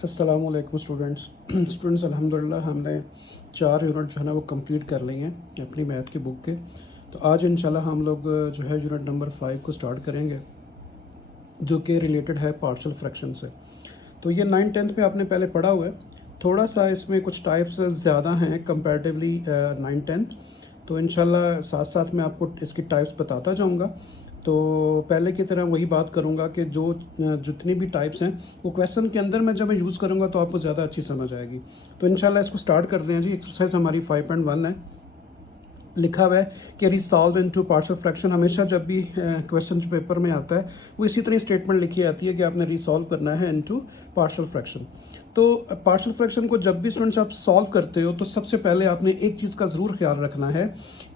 अस्सलाम वालेकुम स्टूडेंट्स अल्हम्दुलिल्लाह हमने 4 यूनिट जो है ना वो कंप्लीट कर ली हैं अपनी मैथ की बुक के। तो आज इंशाल्लाह हम लोग जो है यूनिट नंबर 5 को स्टार्ट करेंगे जो कि रिलेटेड है पार्शियल फ्रैक्शन से। तो ये 9th-10th में आपने पहले पढ़ा हुआ है। थोड़ा सा इसमें कुछ टाइप्स ज़्यादा हैं कंपैरेटिवली 9th-10th। तो इंशाल्लाह साथ साथ मैं आपको इसकी टाइप्स बताता जाऊंगा। तो पहले की तरह वही बात करूंगा कि जो जितनी भी टाइप्स हैं वो क्वेश्चन के अंदर मैं जब मैं यूज़ करूंगा तो आपको ज़्यादा अच्छी समझ आएगी। तो इंशाल्लाह इसको स्टार्ट करते हैं जी। एक्सरसाइज हमारी 5.1 है। लिखा हुआ है कि रिसॉल्व इनटू पार्शियल फ्रैक्शन। हमेशा जब भी क्वेश्चन पेपर में आता है वो इसी तरह स्टेटमेंट लिखी जाती है कि आपने रिसॉल्व करना है इनटू पार्शियल फ्रैक्शन। तो पार्शियल फ्रैक्शन को जब भी स्टूडेंट्स आप सॉल्व करते हो तो सबसे पहले आपने एक चीज़ का ज़रूर ख्याल रखना है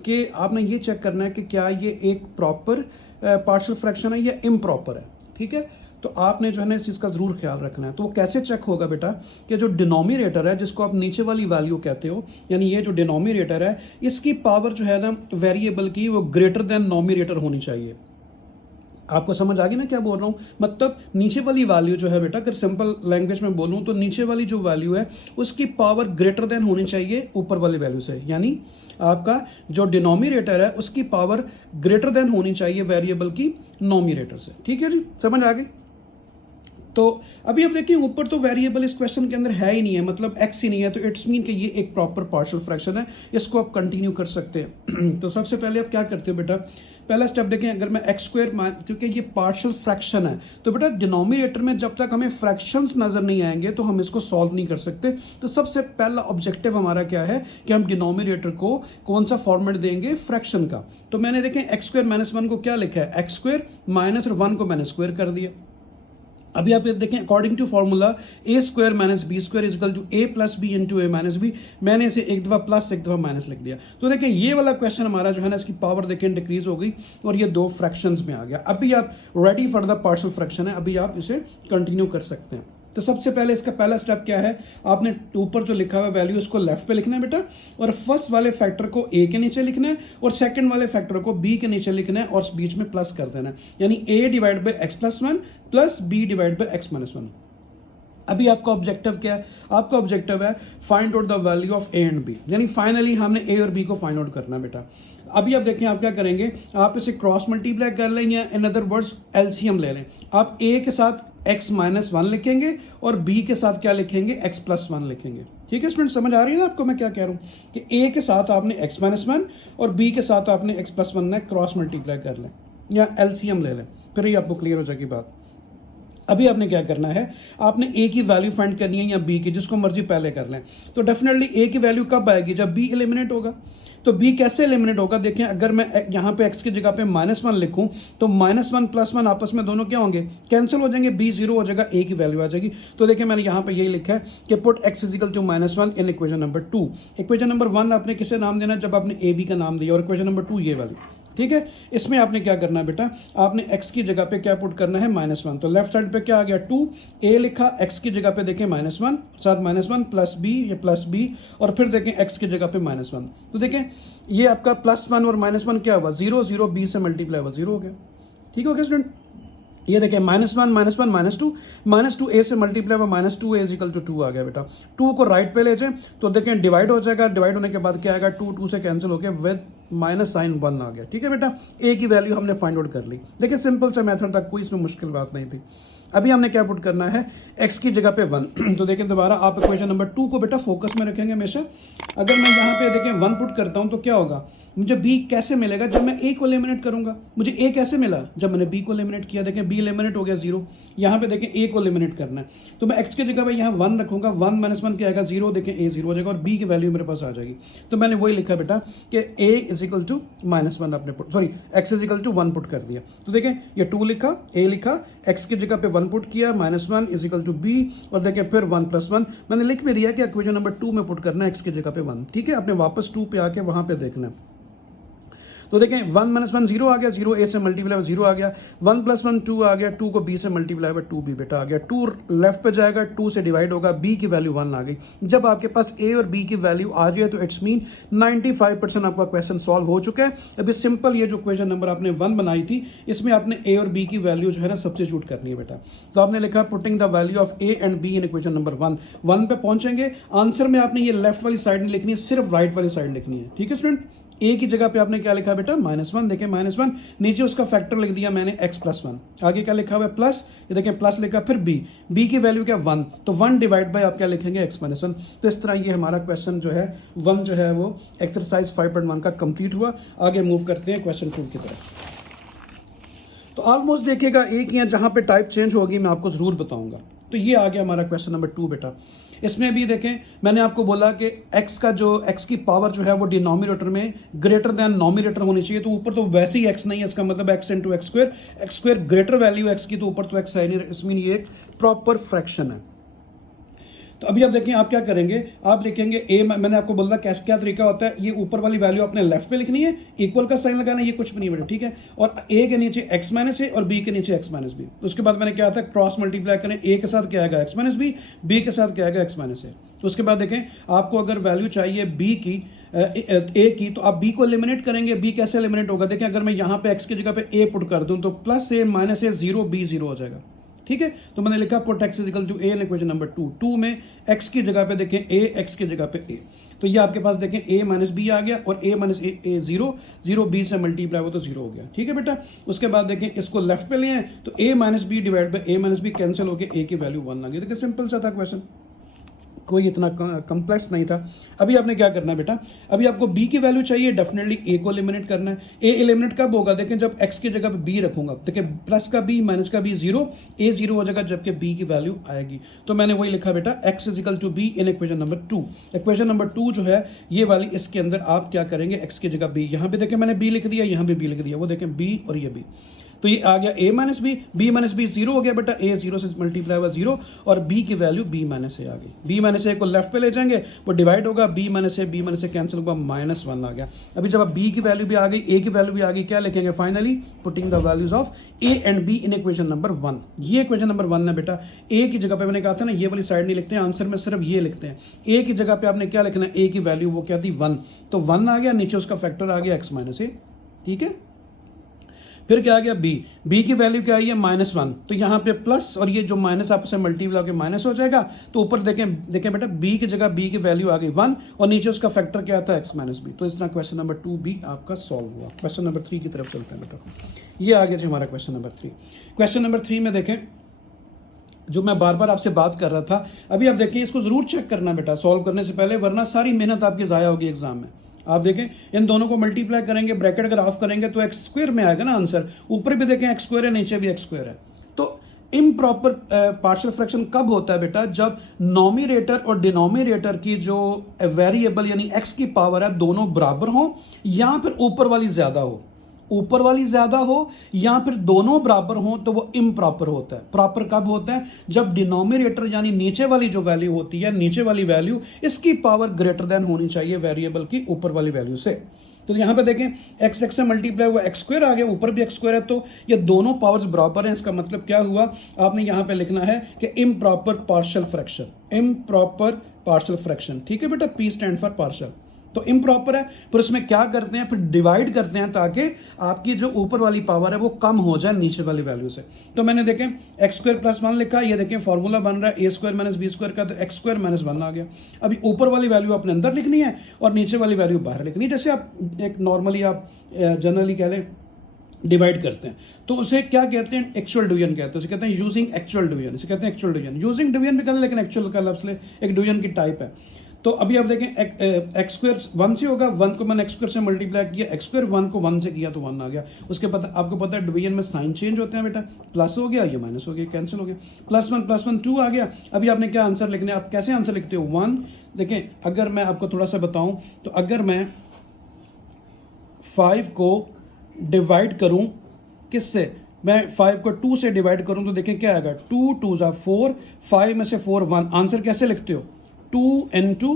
कि आपने ये चेक करना है कि क्या ये एक प्रॉपर पार्शियल फ्रैक्शन है या इम्प्रॉपर है। ठीक है, तो आपने जो है ना इस चीज़ का ज़रूर ख्याल रखना है। तो वो कैसे चेक होगा बेटा कि जो डिनोमिनेटर है जिसको आप नीचे वाली वैल्यू कहते हो, यानी ये जो डिनोमिनेटर है इसकी पावर जो है ना वेरिएबल की वो ग्रेटर देन नोमिनेटर होनी चाहिए। आपको समझ आ गई मैं क्या बोल रहा हूँ? मतलब नीचे वाली वैल्यू जो है बेटा, अगर सिंपल लैंग्वेज में बोलूँ तो नीचे वाली जो वैल्यू है उसकी पावर ग्रेटर देन होनी चाहिए ऊपर वाली वैल्यू से। यानी आपका जो डिनोमिनेटर है उसकी पावर ग्रेटर देन होनी चाहिए वेरिएबल की नोमिनेटर से। ठीक है जी, समझ आ गई? तो अभी अब देखिए ऊपर तो वेरिएबल इस क्वेश्चन के अंदर है ही नहीं है, मतलब एक्स ही नहीं है, तो इट्स मीन कि ये एक प्रॉपर पार्शियल फ्रैक्शन है। इसको आप कंटिन्यू कर सकते हैं। तो सबसे पहले आप क्या करते हो बेटा, पहला स्टेप देखें, अगर मैं एक्स स्क्वायर क्योंकि ये पार्शियल फ्रैक्शन है तो बेटा डिनोमिनेटर में जब तक हमें फ्रैक्शंस नजर नहीं आएंगे तो हम इसको सॉल्व नहीं कर सकते। तो सबसे पहला ऑब्जेक्टिव हमारा क्या है कि हम डिनोमिनेटर को कौन सा फॉर्मेट देंगे, फ्रैक्शन का। तो मैंने देखें एक्स स्क्वायर माइनस 1 को क्या लिखा है, एक्स स्क्वायर माइनस और 1 को मैंने स्क्वायर कर दिया। अभी आप ये देखें according to formula a square minus b square is equal to a plus b into a minus b. मैंने इसे एक दफा प्लस एक दफा माइनस लिख दिया। तो देखें ये वाला क्वेश्चन हमारा जो है ना इसकी पावर देखें डिक्रीज हो गई और ये दो फ्रैक्शंस में आ गया। अभी आप ready for the partial fraction है, अभी आप इसे कंटिन्यू कर सकते हैं। तो सबसे पहले इसका पहला स्टेप क्या है, आपने ऊपर जो लिखा हुआ वैल्यू उसको लेफ्ट पे लिखना है बेटा, और फर्स्ट वाले फैक्टर को ए के नीचे लिखना है और सेकंड वाले फैक्टर को बी के नीचे लिखना है और बीच में प्लस कर देना है। यानी a divide by x plus 1 plus b divide by x minus 1। अभी आपका ऑब्जेक्टिव क्या है, आपका ऑब्जेक्टिव है find out the value of a and b, यानी फाइनली हमने ए और बी को फाइंड आउट करना है बेटा। अभी आप देखें आप क्या करेंगे, आप इसे क्रॉस मल्टीप्लाई कर लें या इन अदर वर्ड्स एलसीएम ले लें। आप ए के साथ x माइनस 1 लिखेंगे और b के साथ क्या लिखेंगे, x प्लस 1 लिखेंगे। ठीक है स्टूडेंट, समझ आ रही है ना आपको मैं क्या कह रहा हूँ कि a के साथ आपने x माइनस 1 और b के साथ आपने x प्लस 1 ने क्रॉस मल्टीप्लाई कर लें या एलसीएम ले लें, फिर ही आपको क्लियर हो जाएगी बात। अभी आपने क्या करना है, आपने ए की वैल्यू फाइंड करनी है या बी की, जिसको मर्जी पहले कर लें। तो डेफिनेटली ए की वैल्यू कब आएगी, जब बी एलिमिनेट होगा। तो बी कैसे एलिमिनेट होगा, देखें अगर मैं यहाँ पे एक्स की जगह पे -1 लिखूं तो -1 + 1 आपस में दोनों क्या होंगे, कैंसिल हो जाएंगे, बी 0 हो जाएगा, ए की वैल्यू आ जाएगी। तो देखिए मैंने यहाँ पे यही लिखा है कि put x is equal to -1 in equation number 2। Equation number 1 आपने किसे नाम देना, जब आपने ए बी का नाम दिया, और इक्वेशन नंबर 2 ये वाली। ठीक है, इसमें आपने क्या करना है बेटा, आपने x की जगह पे क्या पुट करना है, -1। तो लेफ्ट साइड पे क्या आ गया, 2, a लिखा, x की जगह पे देखें -1, साथ -1 प्लस b, ये प्लस b, और फिर देखें x की जगह पे -1। तो देखें ये आपका +1 और -1 क्या हुआ, 0 0, b से मल्टीप्लाई हुआ, 0 हो गया। ठीक हो गया स्टूडेंट, ये देखें -1 -1 -2 ए से मल्टीप्लाई हुआ -2 ए इक्वल टू 2 आ गया बेटा। 2 को राइट पे ले जाए तो देखें डिवाइड हो जाएगा, डिवाइड होने के बाद क्या आएगा, 2 से कैंसिल हो गया, विद माइनस साइन 1 आ गया। ठीक है बेटा, ए की वैल्यू हमने फाइंड आउट कर ली। देखिए सिंपल सा मेथड था, कोई इसमें मुश्किल बात नहीं थी। अभी हमने क्या पुट करना है, x की जगह पे 1। तो देखें दोबारा आप इक्वेशन नंबर 2 को बेटा फोकस में रखेंगे हमेशा। अगर मैं यहाँ पे देखें 1 पुट करता हूँ तो क्या होगा, मुझे b कैसे मिलेगा, जब मैं a को एलिमिनेट करूंगा। मुझे a कैसे मिला, जब मैंने b को एलिमिनेट किया। देखें b एलिमिनेट हो गया 0, यहाँ पे देखें a को एलिमिनेट करना है। तो मैं x की जगह पे यहाँ 1 रखूंगा, 1 - 1 क्या आएगा, 0। देखें a 0 हो जाएगा और b की वैल्यू मेरे पास आ जाएगी। तो मैंने वही लिखा बेटा कि a इजिकल टू -1 आपने put, sorry x is equal to 1 put कर दिया। तो देखें ये 2 लिखा, a लिखा, x की जगह पे 1 पुट किया, -1 इजिकल टू b, और देखें फिर 1 + 1 मैंने लिख भी दिया कि इक्वेशन नंबर 2 में पुट करना है x की जगह पे 1। ठीक है, आपने वापस 2 पे आके वहां पे देखना है। तो देखें 1 - 1 0 आ गया, 0 a से मल्टीप्लाई 0 आ गया, 1 + 1 2 आ गया, 2 को b से मल्टीप्लाई 2 b बेटा आ गया, 2 लेफ्ट पे जाएगा, 2 से डिवाइड होगा, b की वैल्यू 1 आ गई। जब आपके पास a और b की वैल्यू आ जाए तो इट्स मीन 95% आपका क्वेश्चन सॉल्व हो चुका है। अभी सिंपल ये जो क्वेश्चन नंबर आपने 1 बनाई थी इसमें आपने a और b की वैल्यू जो है ना सब्स्टिट्यूट करनी है बेटा। तो आपने लिखा putting the value of a and b in equation number 1 पे पहुंचेंगे। आंसर में आपने ये लेफ्ट वाली साइड नहीं लिखनी है, सिर्फ राइट वाली साइड लिखनी है। ठीक है स्टूडेंट, a की जगह पे आपने क्या लिखा बेटा -1, देखें -1, नीचे उसका फैक्टर लिख दिया मैंने x + 1, आगे क्या लिखा हुआ है प्लस, ये देखें प्लस लिखा, फिर b की वैल्यू क्या 1, तो 1 डिवाइड बाय आप क्या लिखेंगे x - 1। तो इस तरह ये हमारा क्वेश्चन जो है 1 जो है वो एक्सरसाइज 5.1 का कंप्लीट हुआ। आगे मूव करते हैं क्वेश्चन 2 की तरफ। तो ऑलमोस्ट देखिएगा एक ही है, जहां पे टाइप चेंज होगी मैं आपको जरूर बताऊंगा। तो ये आ गया हमारा क्वेश्चन नंबर 2 बेटा। इसमें भी देखें मैंने आपको बोला कि x की पावर जो है वो डिनोमिनेटर में ग्रेटर देन नोमिनेटर होनी चाहिए। तो ऊपर तो वैसे ही x नहीं है, इसका मतलब x × x² greater value x की, तो ऊपर तो x है नहीं, इसमें ये एक प्रॉपर फ्रैक्शन है। तो अभी आप देखें आप क्या करेंगे, आप लिखेंगे a, मैंने आपको बोला क्या तरीका होता है, ये ऊपर वाली वैल्यू अपने लेफ्ट पे लिखनी है, इक्वल का साइन लगाना है, ये कुछ भी नहीं बेटा, ठीक है। और a के नीचे x - a और b के नीचे x - b। उसके बाद मैंने क्या था क्रॉस मल्टीप्लाई करें, a के साथ क्या आएगा x - b के साथ क्या आएगा x - a। उसके बाद देखें आपको अगर वैल्यू चाहिए b की a की, तो आप b को एलिमिनेट करेंगे। b कैसे एलिमिनेट होगा, देखें अगर मैं यहाँ पे x की जगह पे a पुट कर दूं तो +a - a 0 b 0 हो जाएगा। ठीक है, तो मैंने लिखा put x = a in equation number 2 में x की जगह पे देखें a, x की जगह पे a, तो ये आपके पास देखें a - b आ गया और a - a 0 b से मल्टीप्लाई हो तो 0 हो गया। ठीक है बेटा, उसके बाद देखें इसको लेफ्ट पे ले आए तो a - b divide by a - b cancel होकर a की वैल्यू 1 आ गई। देखिए सिंपल सा था क्वेश्चन, कोई इतना कम्प्लेक्स नहीं था। अभी आपने क्या करना है बेटा, अभी आपको b की वैल्यू चाहिए, डेफिनेटली a को एलिमिनेट करना है। a एलिमिनेट कब होगा, देखें जब x की जगह पे b रखूंगा, देखिए प्लस का b माइनस का b 0, a 0 हो जाएगा जबकि b की वैल्यू आएगी। तो मैंने वही लिखा बेटा x = b इन इक्वेशन नंबर 2। इक्वेशन नंबर 2 जो है ये वाली, इसके अंदर आप क्या करेंगे, x की जगह b, यहाँ पे देखें मैंने b लिख दिया, यहाँ पे b लिख दिया, वो देखें b और ये b, तो ये आ गया a - b, b - b 0 हो गया बेटा, a 0 से मल्टीप्लाई हुआ 0 और b की वैल्यू b - a आ गई। b - a को लेफ्ट पे ले जाएंगे, वो डिवाइड होगा, b - a कैंसिल होगा, -1 आ गया। अभी जब अब b की वैल्यू भी आ गई, a की वैल्यू भी आ गई, क्या लिखेंगे finally, putting the values of a and b in equation number 1। ये इक्वेशन नंबर 1 है बेटा। a की जगह पे मैंने कहा था ना ये वाली साइड नहीं लिखते हैं, आंसर में सिर्फ ये लिखते हैं। a की जगह पे आपने क्या लिखना है, a की वैल्यू वो क्या थी 1, तो 1 आ गया, नीचे उसका फैक्टर आ गया x - a। ठीक है, फिर क्या आ गया b की वैल्यू क्या आई है -1, तो यहाँ पे प्लस और ये जो माइनस आपस में मल्टीप्लाई होकर माइनस हो जाएगा। तो ऊपर देखें बेटा b की जगह b की वैल्यू आ गई 1 और नीचे उसका फैक्टर क्या आता है x - b। तो इस तरह क्वेश्चन नंबर 2b आपका सॉल्व हुआ। क्वेश्चन नंबर 3 की तरफ चलते हैं बेटा, ये आ गया जी हमारा क्वेश्चन नंबर 3। क्वेश्चन नंबर 3 में देखें जो मैं बार बार आपसे बात कर रहा था, अभी आप देखें इसको जरूर चेक करना बेटा सॉल्व करने से पहले, वरना सारी मेहनत आपकी ज़ाया होगी एग्जाम में। आप देखें इन दोनों को मल्टीप्लाई करेंगे, ब्रैकेट अगर ऑफ करेंगे तो x² में आएगा ना आंसर, ऊपर भी देखें x² है, नीचे भी x² है। तो इम्प्रॉपर पार्शियल फ्रैक्शन कब होता है बेटा, जब नॉमिनेटर और डिनोमिनेटर की जो वेरिएबल यानी x की पावर है दोनों बराबर हो या फिर ऊपर वाली ज्यादा हो, ऊपर वाली ज्यादा हो या फिर दोनों बराबर हो, तो वो इम्प्रॉपर होता है। प्रॉपर कब होता है, जब डिनोमिनेटर यानी नीचे वाली जो वैल्यू होती है, नीचे वाली वैल्यू इसकी पावर ग्रेटर देन होनी चाहिए वेरिएबल की ऊपर वाली वैल्यू से। तो यहां पे देखें x से मल्टीप्लाई हुआ x² आ गया, ऊपर भी x² है, तो ये दोनों पावर्स बराबर हैं। इसका मतलब क्या हुआ, आपने यहां पे लिखना है कि improper partial fraction, improper partial fraction. ठीक है बेटा, p स्टैंड फॉर पार्शियल। तो इम्प्रॉपर है, पर उसमें क्या करते हैं, फिर डिवाइड करते हैं ताकि आपकी जो ऊपर वाली पावर है वो कम हो जाए नीचे वाली वैल्यू से। तो मैंने देखें x² + 1 लिखा, ये देखें फॉर्मूला बन रहा है a² - b² का, तो x² - 1 आ गया। अभी ऊपर वाली वैल्यू अपने अंदर लिखनी है और नीचे वाली वैल्यू बाहर लिखनी है। जैसे आप एक नॉर्मली आप जनरली कह लें डिवाइड करते हैं, तो उसे क्या कहते हैं, एक्चुअल डिवीजन कहते हैं, उसे कहते हैं यूजिंग एक्चुअल डिवीजन, इसे कहते हैं एक्चुअल डिवीजन। यूजिंग डिवीजन भी कहते हैं लेकिन एक्चुअल का लफ्ज़ ले, एक डिवीजन की टाइप है। तो अभी आप देखें x² 1 से होगा, 1 को मैंने x² से मल्टीप्लाई किया, x² 1 को 1 से किया तो 1 आ गया। उसके बाद आपको पता है डिवीजन में साइन चेंज होते हैं बेटा, प्लस हो गया, ये माइनस हो गया, कैंसिल हो गया, +1 + 1 2 आ गया। अभी आपने क्या आंसर लिखना है, आप कैसे आंसर लिखते हो 1। देखें अगर मैं आपको थोड़ा सा बताऊं, तो अगर मैं 5 को डिवाइड करूं किससे, मैं 5 को 2 से डिवाइड करूं तो देखें क्या आएगा, 2 2 4, 5 में से 4 1। आंसर कैसे लिखते हो, 2 into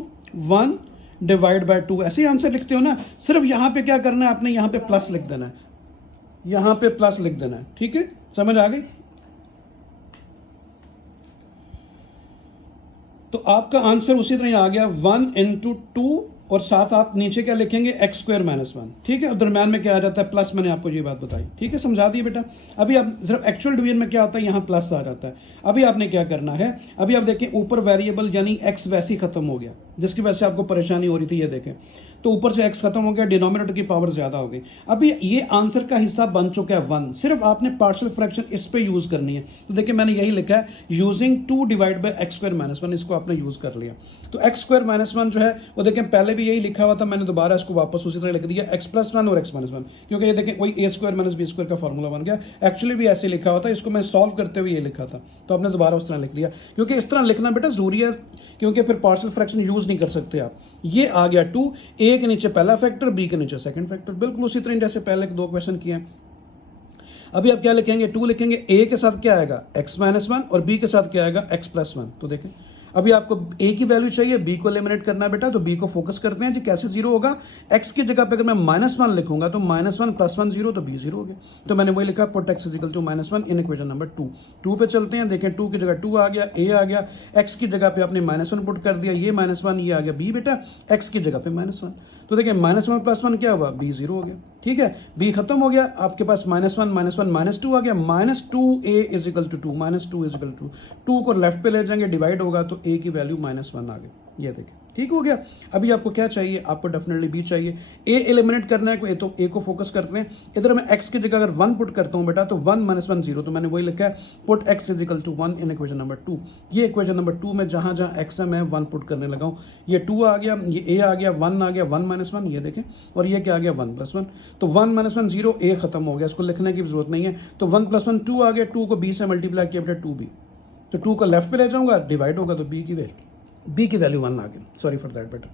1 डिवाइड बाय 2, ऐसे ही आंसर लिखते हो ना। सिर्फ यहाँ पे क्या करना है, आपने यहाँ पे प्लस लिख देना है, यहाँ पे प्लस लिख देना है, ठीक है, समझ आ गई। तो आपका आंसर उसी तरह आ गया 1 इंटू 2, और साथ आप नीचे क्या लिखेंगे, एक्स स्क्वायर माइनस 1, ठीक है, और दरम्यान में क्या आ जाता है, प्लस। मैंने आपको ये बात बताई, ठीक है, समझा दिए बेटा। अभी आप सिर्फ एक्चुअल डिवीजन में क्या होता है, यहाँ प्लस आ जाता है। अभी आपने क्या करना है, अभी आप देखें ऊपर वेरिएबल यानी एक्स वैसे ही खत्म हो गया, जिसकी वजह से आपको परेशानी हो रही थी, ये देखें, तो ऊपर से एक्स खत्म हो गया, डिनोमिनेटर की पावर ज्यादा हो गई। अभी ये आंसर का हिस्सा बन चुका है 1, सिर्फ आपने पार्शियल फ्रैक्शन इस पे यूज करनी है। तो देखिए मैंने यही लिखा है, using 2 divide by x square minus 1, इसको आपने यूज कर लिया। तो एक्स स्क्वायर माइनस 1 जो है वो देखें पहले भी यही लिखा हुआ था, मैंने दोबारा इसको वापस उसी तरह लिख दिया, एक्स प्लस 1 और एक्स माइनस 1, क्योंकि ये देखें वही ए स्क्वायर माइनस बी स्क्वायर का फॉर्मूला बन गया। एक्चुअली भी ऐसे लिखा हुआ था, इसको मैं सॉल्व करते हुए ये लिखा था, तो आपने दोबारा उस तरह लिख लिया, क्योंकि इस तरह लिखना बेटा जरूरी है, क्योंकि फिर पार्शियल फ्रैक्शन यूज नहीं कर सकते आप। ये आ गया 2, ए के नीचे पहला फैक्टर, बी के नीचे सेकंड फैक्टर, बिल्कुल उसी तरह जैसे पहले 2 क्वेश्चन किए हैं। अभी आप क्या लिखेंगे, 2 लिखेंगे, ए के साथ क्या आएगा, एक्स माइनस 1, और बी के साथ क्या आएगा, एक्स प्लस 1। तो देखें अभी आपको ए की वैल्यू चाहिए, बी को एलिमिनेट करना है बेटा, तो बी को फोकस करते हैं जी, कैसे जीरो होगा, एक्स की जगह पे अगर मैं -1 लिखूंगा तो -1 + 1 0, तो बी जीरो हो गया। तो मैंने वही लिखा, put x equal to -1 in equation number 2। 2 पे चलते हैं, देखें 2 की जगह 2 आ गया, ए आ गया, एक्स की जगह पे आपने -1 पुट कर दिया, ये -1, ये आ गया बी बेटा, एक्स की जगह पे -1। तो देखिए -1 + 1 क्या हुआ, बी जीरो हो गया, ठीक है, बी खत्म हो गया, आपके पास -1 -2 आ गया, -2a is equal to 2, -2 is equal to 2 को लेफ्ट पे ले जाएंगे, डिवाइड होगा तो a की वैल्यू -1 आ गई, ये देखिए, ठीक हो गया। अभी आपको क्या चाहिए, आपको डेफिनेटली बी चाहिए, ए एलिमिनेट करना है, तो ए को फोकस करते हैं। इधर मैं एक्स की जगह अगर 1 पुट करता हूं बेटा, तो 1 - 1 0, तो मैंने वही लिखा है, put x is equal to 1 in equation number 2। ये इक्वेशन नंबर 2 में जहां जहां एक्स है मैं 1 पुट करने लगा हूं, ये 2 आ गया, ये ए आ गया, 1 आ गया, 1 - 1, ये देखें, और ये क्या आ गया, 1 + 1, तो 1 - 1 0, ए खत्म हो गया, इसको लिखने की जरूरत नहीं है। तो 1 + 1 2 आ गया, 2 को बी से मल्टीप्लाई किया बेटा, 2b, तो 2 को लेफ्ट पे ले जाऊंगा, डिवाइड होगा तो बी की वैल्यू 1 आ गई, सॉरी फॉर दैट बेटा।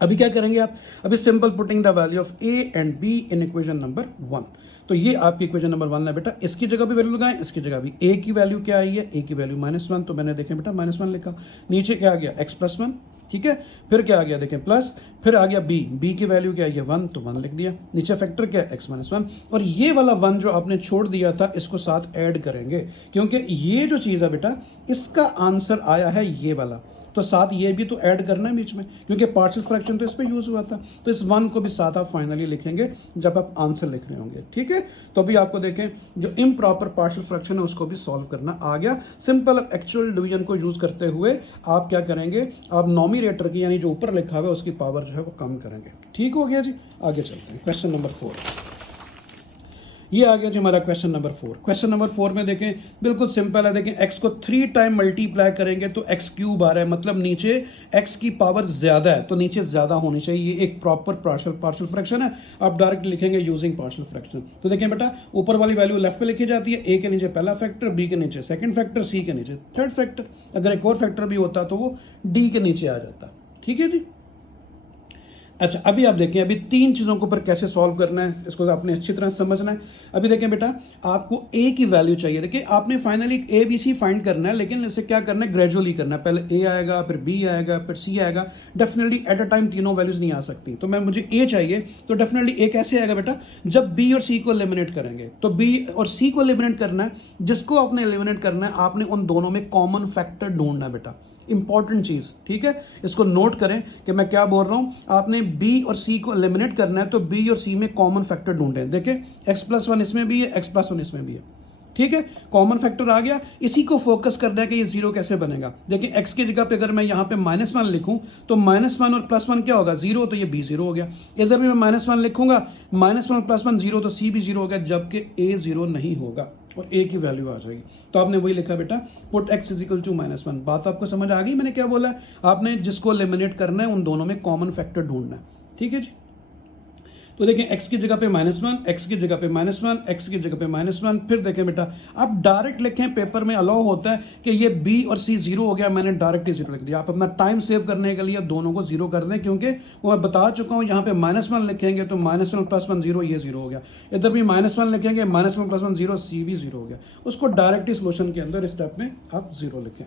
अभी क्या करेंगे आप, अभी simple putting the value of a and B in equation number 1। तो ये आपकी इक्वेशन नंबर 1 है बेटा, इसकी जगह भी वैल्यू लगाएं, इसकी जगह भी। ए की वैल्यू क्या आई है, ए की वैल्यू -1, तो मैंने देखें बेटा -1 लिखा, नीचे क्या आ गया, एक्स प्लस 1, ठीक है, फिर क्या आ गया देखें प्लस, फिर आ गया बी की वैल्यू क्या है 1, तो 1 लिख दिया, नीचे फैक्टर क्या है एक्स -1, और ये वाला 1 जो आपने छोड़ दिया था इसको साथ ऐड करेंगे, क्योंकि ये जो चीज़ है बेटा इसका आंसर आया है ये वाला, तो साथ ये भी तो ऐड करना है बीच में, क्योंकि पार्शियल फ्रैक्शन तो इस पे यूज हुआ था, तो इस 1 को भी साथ आप फाइनली लिखेंगे जब आप आंसर लिख रहे होंगे, ठीक है। तो अभी आपको देखें जो इम्प्रॉपर पार्शियल फ्रैक्शन है उसको भी सॉल्व करना आ गया। सिंपल एक्चुअल डिवीजन को यूज करते हुए आप क्या करेंगे, आप नॉमिनेटर की यानी जो ऊपर लिखा हुआ है उसकी पावर जो है वो कम करेंगे, ठीक हो गया जी। आगे चलते हैं, क्वेश्चन नंबर 4, ये आ गया जी हमारा क्वेश्चन नंबर 4। क्वेश्चन नंबर 4 में देखें बिल्कुल सिंपल है, देखें x को 3 टाइम मल्टीप्लाई करेंगे तो x³ आ रहा है, मतलब नीचे x की पावर ज्यादा है तो नीचे ज्यादा होनी चाहिए, ये एक प्रॉपर पार्शियल फ्रैक्शन है। आप डायरेक्ट लिखेंगे यूजिंग पार्शियल फ्रैक्शन। तो देखें बेटा ऊपर वाली वैल्यू लेफ्ट पे लिखी जाती है, a के नीचे पहला फैक्टर, b के नीचे सेकंड फैक्टर, c के नीचे थर्ड फैक्टर, अगर एक और फैक्टर भी होता तो वो d के नीचे आ जाता, ठीक है जी। अच्छा अभी आप देखें, अभी 3 चीज़ों के ऊपर कैसे सॉल्व करना है इसको आपने अच्छी तरह समझना है। अभी देखें बेटा आपको a की वैल्यू चाहिए, देखिए आपने finally a b c find करना है, लेकिन इसे क्या करना है, ग्रेजुअली करना है, पहले a आएगा, फिर b आएगा, फिर c आएगा, डेफिनेटली एट अ टाइम तीनों वैल्यूज नहीं आ सकती। तो मैं मुझे a चाहिए, तो डेफिनेटली a कैसे आएगा बेटा, जब b और c को एलिमिनेट करेंगे, तो b और c को एलिमिनेट करना है, जिसको आपने एलिमिनेट करना है आपने उन दोनों में कॉमन फैक्टर ढूंढना है बेटा, इंपॉर्टेंट चीज, ठीक है, इसको नोट करें कि मैं क्या बोल रहा हूं। आपने b और c को एलिमिनेट करना है तो b और c में कॉमन फैक्टर ढूंढें, देखिए x+1 इसमें भी है, x+1 इसमें भी है, ठीक है, कॉमन फैक्टर आ गया, इसी को फोकस करना है कि ये जीरो कैसे बनेगा। देखिए x की जगह पे अगर मैं यहाँ पे -1 लिखूं तो -1 और +1 क्या होगा, जीरो, तो ये b जीरो हो गया। इधर भी मैं -1 लिखूंगा, -1 + 1 जीरो, तो c भी जीरो हो गया, जबकि a जीरो नहीं होगा और a की वैल्यू आ जाएगी। तो आपने वही लिखा बेटा, put x is equal to -1। बात आपको समझ आ गई मैंने क्या बोला है, आपने जिसको एलिमिनेट करना है उन दोनों में कॉमन फैक्टर ढूंढना है, ठीक है जी। तो देखें x की जगह पे -1, x की जगह पे -1, x की जगह पे -1, फिर देखें बेटा आप डायरेक्ट लिखें, पेपर में अलाउ होता है कि ये b और c जीरो हो गया, मैंने डायरेक्ट ही जीरो लिख दिया। आप अपना टाइम सेव करने के लिए दोनों को जीरो कर दें, क्योंकि वो मैं बता चुका हूँ, यहाँ पे -1 लिखेंगे तो -1 + 1 0, ये जीरो हो गया, इधर भी -1 लिखेंगे, -1 + 1 0, c भी जीरो हो गया। उसको डायरेक्ट ही सोल्यूशन के अंदर स्टेप में आप जीरो लिखें।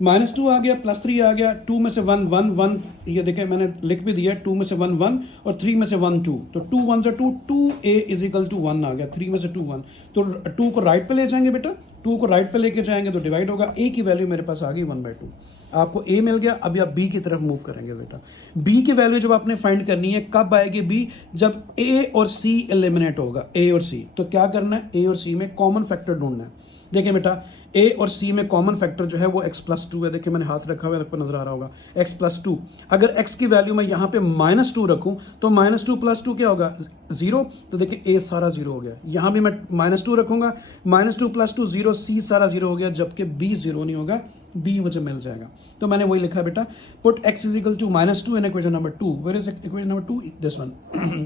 -2 आ गया, +3 आ गया, 2 में से 1 1 1, ये देखें मैंने लिख भी दिया, 2 में से 1 1 और 3 में से 1 2, तो 2 1 से 2, 2a = 1 आ गया, 3 में से 2 1, तो 2 को राइट पे ले जाएंगे बेटा, 2 को राइट पे लेके जाएंगे तो डिवाइड होगा, a की वैल्यू मेरे पास आ गई 1/2, आपको a मिल गया। अभी आप b की तरफ मूव करेंगे बेटा, b की वैल्यू जब आपने फाइंड करनी है कब आएगी b, जब a और c एलिमिनेट होगा, a और c, तो क्या करना है, a और c में कॉमन फैक्टर ढूंढना है। देखिए बेटा a और c में कॉमन फैक्टर जो है वो x+2 है, देखिए मैंने हाथ रखा हुआ है, आपको नजर आ रहा होगा x+2, अगर x की वैल्यू मैं यहाँ पे -2 रखूँ तो -2 + 2 क्या होगा 0, तो देखिए a सारा 0 हो गया, यहाँ भी मैं -2 रखूँगा, -2 + 2 0, c सारा 0 हो गया, जबकि b 0 नहीं होगा, b मुझे मिल जाएगा। तो मैंने वही लिखा बेटा, put x = -2 in equation number 2, where is equation number 2, this one.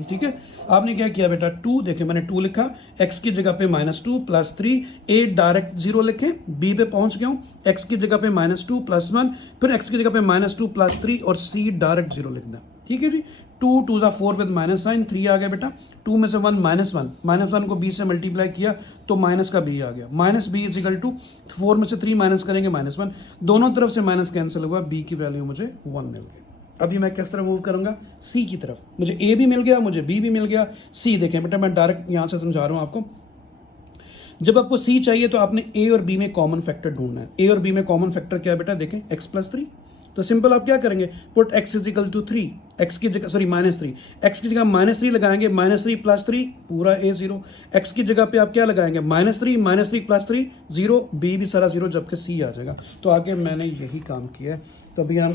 ठीक है, आपने क्या किया बेटा, 2, देखिए मैंने 2 लिखा, x की जगह पे -2 + 3, a डायरेक्ट 0 लिखें, b पे पहुंच गया हूँ, x की जगह पे -2 + 1, फिर x की जगह पे -2 + 3 और c डायरेक्ट 0 लिखना। ठीक है जी, 2 2 = 4 विद माइनस साइन, 3 आ गया बेटा, 2 में से 1 -1 को b से मल्टीप्लाई किया तो माइनस का b आ गया, -b = 4 में से 3 माइनस करेंगे -1, दोनों तरफ से माइनस कैंसिल हुआ, b की वैल्यू मुझे 1 मिल गई। अभी मैं किस तरह मूव करूंगा, c की तरफ, मुझे a भी मिल गया, मुझे b भी मिल गया, c देखें बेटा मैं डायरेक्ट यहां से समझा रहा हूं आपको, जब आपको c चाहिए तो आपने a और b में कॉमन फैक्टर ढूंढना है। a और b में कॉमन फैक्टर क्या है बेटा, देखें x+3, तो सिंपल आप क्या करेंगे, पुट x = 3, x की जगह -3, x की जगह -3 लगाएंगे, -3 + 3 पूरा a 0, x की जगह पे आप क्या लगाएंगे, -3 + 3 0, b भी सारा 0, जबकि c आ जाएगा। तो आगे मैंने यही काम किया है। तो अभी हम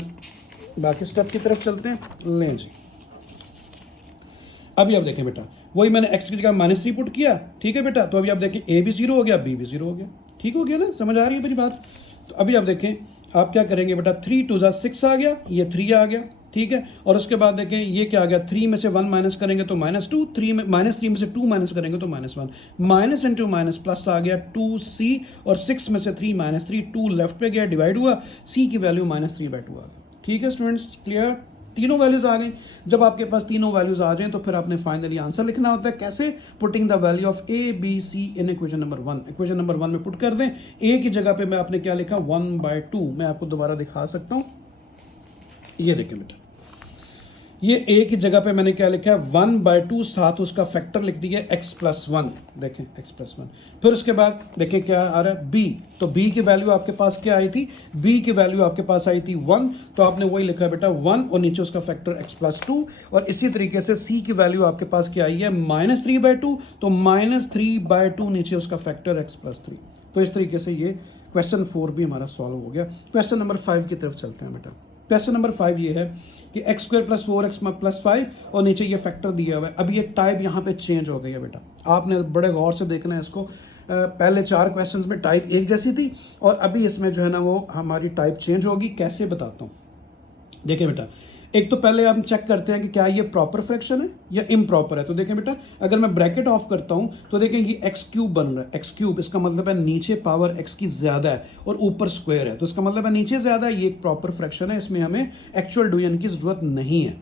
बाकी स्टेप की तरफ चलते हैं, लें जी। अभी आप देखें बेटा, वही मैंने x की जगह -3 पुट किया, ठीक है बेटा, तो अभी आप देखें a भी 0 हो गया, b भी 0 हो गया, ठीक हो गया ना, समझ आ रही है मेरी बात। तो अभी आप देखें, आप क्या करेंगे बेटा, 3 2 = 6 आ गया, ये 3 आ गया, ठीक है, और उसके बाद देखें ये क्या आ गया, 3 में से 1 माइनस करेंगे तो -2, -3 में से 2 माइनस करेंगे तो -1, माइनस इंटू माइनस प्लस आ गया 2c, और 6 में से 3 -3, 2 लेफ्ट पे गया, डिवाइड हुआ, c की वैल्यू -3/2 आ गई। ठीक है स्टूडेंट्स, क्लियर, तीनों वैल्यूज आ गई। जब आपके पास तीनों वैल्यूज आ जाएं तो फिर आपने फाइनली आंसर लिखना होता है, कैसे, putting the value of a b c in equation number 1, equation number 1 में पुट कर दें। a की जगह पे मैं आपने क्या लिखा, 1/2, मैं आपको दोबारा दिखा सकता हूं, ये देखें बेटा, ये a की जगह पे मैंने क्या लिखा है, 1/2, साथ उसका फैक्टर लिख दिया x+1, देखें x+1, फिर उसके बाद देखें क्या आ रहा है b, तो b की वैल्यू आपके पास क्या आई थी, b की वैल्यू आपके पास आई थी 1, तो आपने वही लिखा है बेटा 1 और नीचे उसका फैक्टर x+2, और इसी तरीके से c की वैल्यू आपके पास क्या आई है, -3/2, तो -3/2 नीचे उसका फैक्टर x+3। तो इस तरीके से ये क्वेश्चन 4 भी हमारा सॉल्व हो गया। क्वेश्चन नंबर 5 की तरफ चलते हैं बेटा। क्वेश्चन नंबर 5 ये है कि x² + 4x + 5 और नीचे ये फैक्टर दिया हुआ है। अब ये टाइप यहाँ पे चेंज हो गई है बेटा, आपने बड़े गौर से देखना है इसको। पहले 4 क्वेश्चंस में टाइप एक जैसी थी और अभी इसमें जो है ना वो हमारी टाइप चेंज होगी। कैसे बताता हूँ, देखिए बेटा, एक तो पहले हम चेक करते हैं कि क्या ये प्रॉपर फ्रैक्शन है या इम्प्रॉपर है। तो देखें बेटा, अगर मैं ब्रैकेट ऑफ करता हूं तो देखें ये x³ बन रहा है, x³, इसका मतलब है नीचे पावर x की ज्यादा है और ऊपर स्क्वायर है, तो इसका मतलब है नीचे ज्यादा है, ये एक प्रॉपर फ्रैक्शन है, इसमें हमें एक्चुअल डिवीजन की जरूरत नहीं है।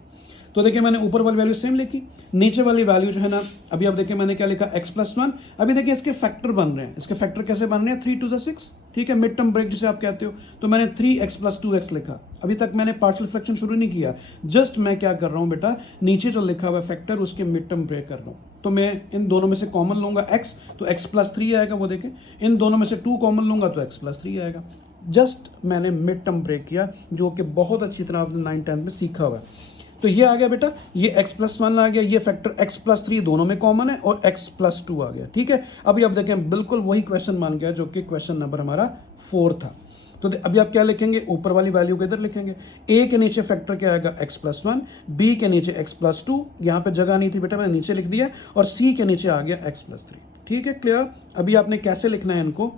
तो देखिए मैंने ऊपर वाली वैल्यू सेम लिखी, नीचे वाली वैल्यू जो है ना, अभी आप देखिए मैंने क्या लिखा, x+1। अभी देखिए इसके फैक्टर बन रहे हैं, इसके फैक्टर कैसे बन रहे हैं, 3 2 = 6, ठीक है, मिड टर्म ब्रेक जिसे आप कहते हो। तो मैंने 3x + 2x लिखा, अभी तक मैंने पार्शियल फ्रैक्शन शुरू नहीं किया, जस्ट मैं क्या कर रहा हूँ बेटा, नीचे जो लिखा हुआ फैक्टर उसके मिड टर्म ब्रेक कर रहा हूँ। तो मैं इन दोनों में से कॉमन लूंगा x, तो x+3 आएगा, वो देखें, इन दोनों में से 2 कॉमन लूंगा तो x+3 आएगा। जस्ट मैंने मिड टर्म ब्रेक किया, जो कि बहुत अच्छी तरह आपने 9th-10th में सीखा हुआ है। तो ये आ गया बेटा, ये x+1 आ गया, ये फैक्टर x+3 दोनों में कॉमन है और x+2 आ गया, ठीक है। अभी आप देखें बिल्कुल वही क्वेश्चन मान गया जो कि क्वेश्चन नंबर हमारा 4 था। तो अभी आप क्या लिखेंगे, ऊपर वाली वैल्यू को इधर लिखेंगे, a के नीचे फैक्टर क्या आएगा, x+1, b के नीचे x+2, यहाँ पे जगह नहीं थी बेटा मैंने नीचे लिख दिया, और c के नीचे आ गया x+3, ठीक है, क्लियर। अभी आपने कैसे लिखना है इनको,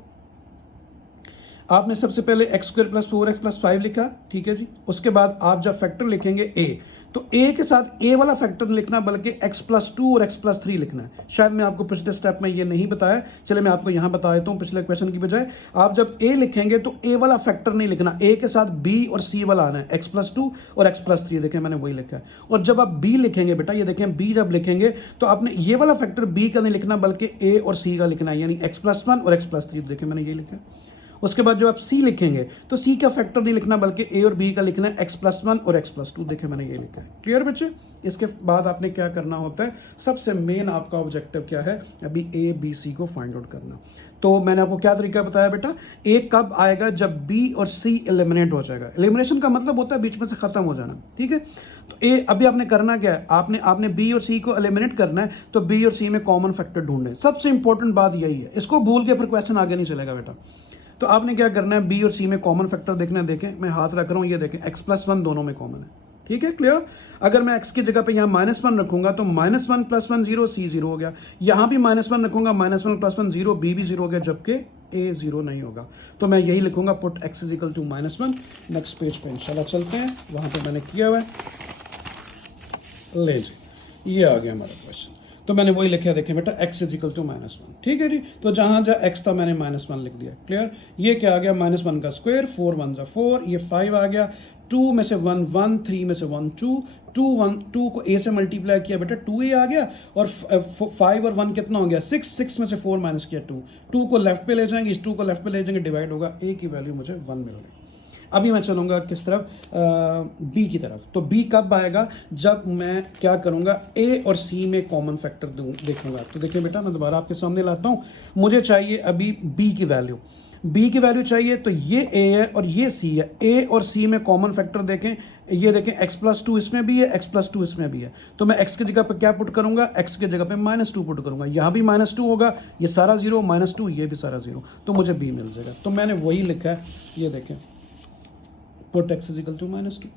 आपने सबसे पहले x² + 4x + 5 लिखा, ठीक है जी। उसके बाद आप जब फैक्टर लिखेंगे a, तो a के साथ a वाला फैक्टर लिखना, बल्कि x+2 और x+3 लिखना है। शायद मैं आपको पिछले स्टेप में ये नहीं बताया, चले मैं आपको यहाँ बता देता हूँ पिछले क्वेश्चन की बजाय। आप जब a लिखेंगे तो a वाला फैक्टर नहीं लिखना, a के साथ b और c वाला आना है, x+2 और x+3, देखें मैंने वही लिखा है। और जब आप b लिखेंगे बेटा, ये देखें b जब लिखेंगे तो आपने ये वाला फैक्टर b का नहीं लिखना, बल्कि a और c का लिखना है, यानी x+1 और x+3, देखें मैंने ये लिखा है। उसके बाद जब आप सी लिखेंगे तो सी का फैक्टर नहीं लिखना बल्कि ए और बी का लिखना है x+1 और x+2। देखिए मैंने ये लिखा है। क्लियर बच्चे? इसके बाद आपने क्या करना होता है, सबसे मेन आपका ऑब्जेक्टिव क्या है, अभी ए बी सी को फाइंड आउट करना। तो मैंने आपको क्या तरीका बताया बेटा, ए कब आएगा, जब बी और सी एलिमिनेट हो जाएगा। एलिमिनेशन का मतलब होता है बीच में से खत्म हो जाना, ठीक है। तो ए अभी आपने करना क्या है, आपने बी और सी को एलिमिनेट करना है, तो बी और सी में कॉमन फैक्टर ढूंढने। सबसे इंपॉर्टेंट बात यही है, इसको भूल के फिर क्वेश्चन आगे नहीं चलेगा बेटा। तो आपने क्या करना है, बी और सी में कॉमन फैक्टर देखना है। देखें मैं हाथ रख रहा हूं, ये देखें x+1 दोनों में कॉमन है, ठीक है। क्लियर? अगर मैं x की जगह पे यहाँ -1 रखूंगा तो -1 + 1 0, c 0 हो गया। यहां भी -1 रखूंगा, -1 + 1 0, b भी 0 हो गया, जबकि a 0 नहीं होगा। तो मैं यही लिखूंगा, पुट x = -1। नेक्स्ट पेज पे इंशाल्लाह चलते हैं, वहां पे मैंने किया हुआ है। ले जी, ये आ गया हमारा क्वेश्चन। तो मैंने वही लिखा है, देखिए बेटा x = -1, ठीक है जी। तो जहां जहां x था मैंने -1 लिख दिया। क्लियर? ये क्या आ गया, -1 का स्क्वायर, 4 1 = 4, ये 5 आ गया, 2 में से 1 1, 3 में से 1 2, 2 को a से मल्टीप्लाई किया बेटा 2a आ गया, और 5 और 1 कितना हो गया, 6, 6 में से 4 माइनस किया 2, 2 को लेफ्ट पे ले जाएंगे, इस 2 को लेफ्ट पे ले जाएंगे, डिवाइड होगा, a की वैल्यू मुझे 1 मिल गई। अभी मैं चलूंगा किस तरफ, बी की तरफ। तो बी कब आएगा, जब मैं क्या करूंगा, ए और सी में कॉमन फैक्टर देखूंगा। तो देखिए बेटा मैं दोबारा आपके सामने लाता हूं, मुझे चाहिए अभी बी की वैल्यू। बी की वैल्यू चाहिए, तो ये ए है और ये सी है। ए और सी में कॉमन फैक्टर देखें, ये देखें x+2 इसमें भी है, x+2 इसमें भी है। तो मैं x की जगह पे क्या पुट करूंगा, x की जगह पे -2 पुट करूंगा। यहां भी -2 होगा, ये सारा 0, -2, ये भी सारा 0, तो मुझे b मिल जाएगा। तो मैंने वही लिखा है, ये देखें, पुट x = -2,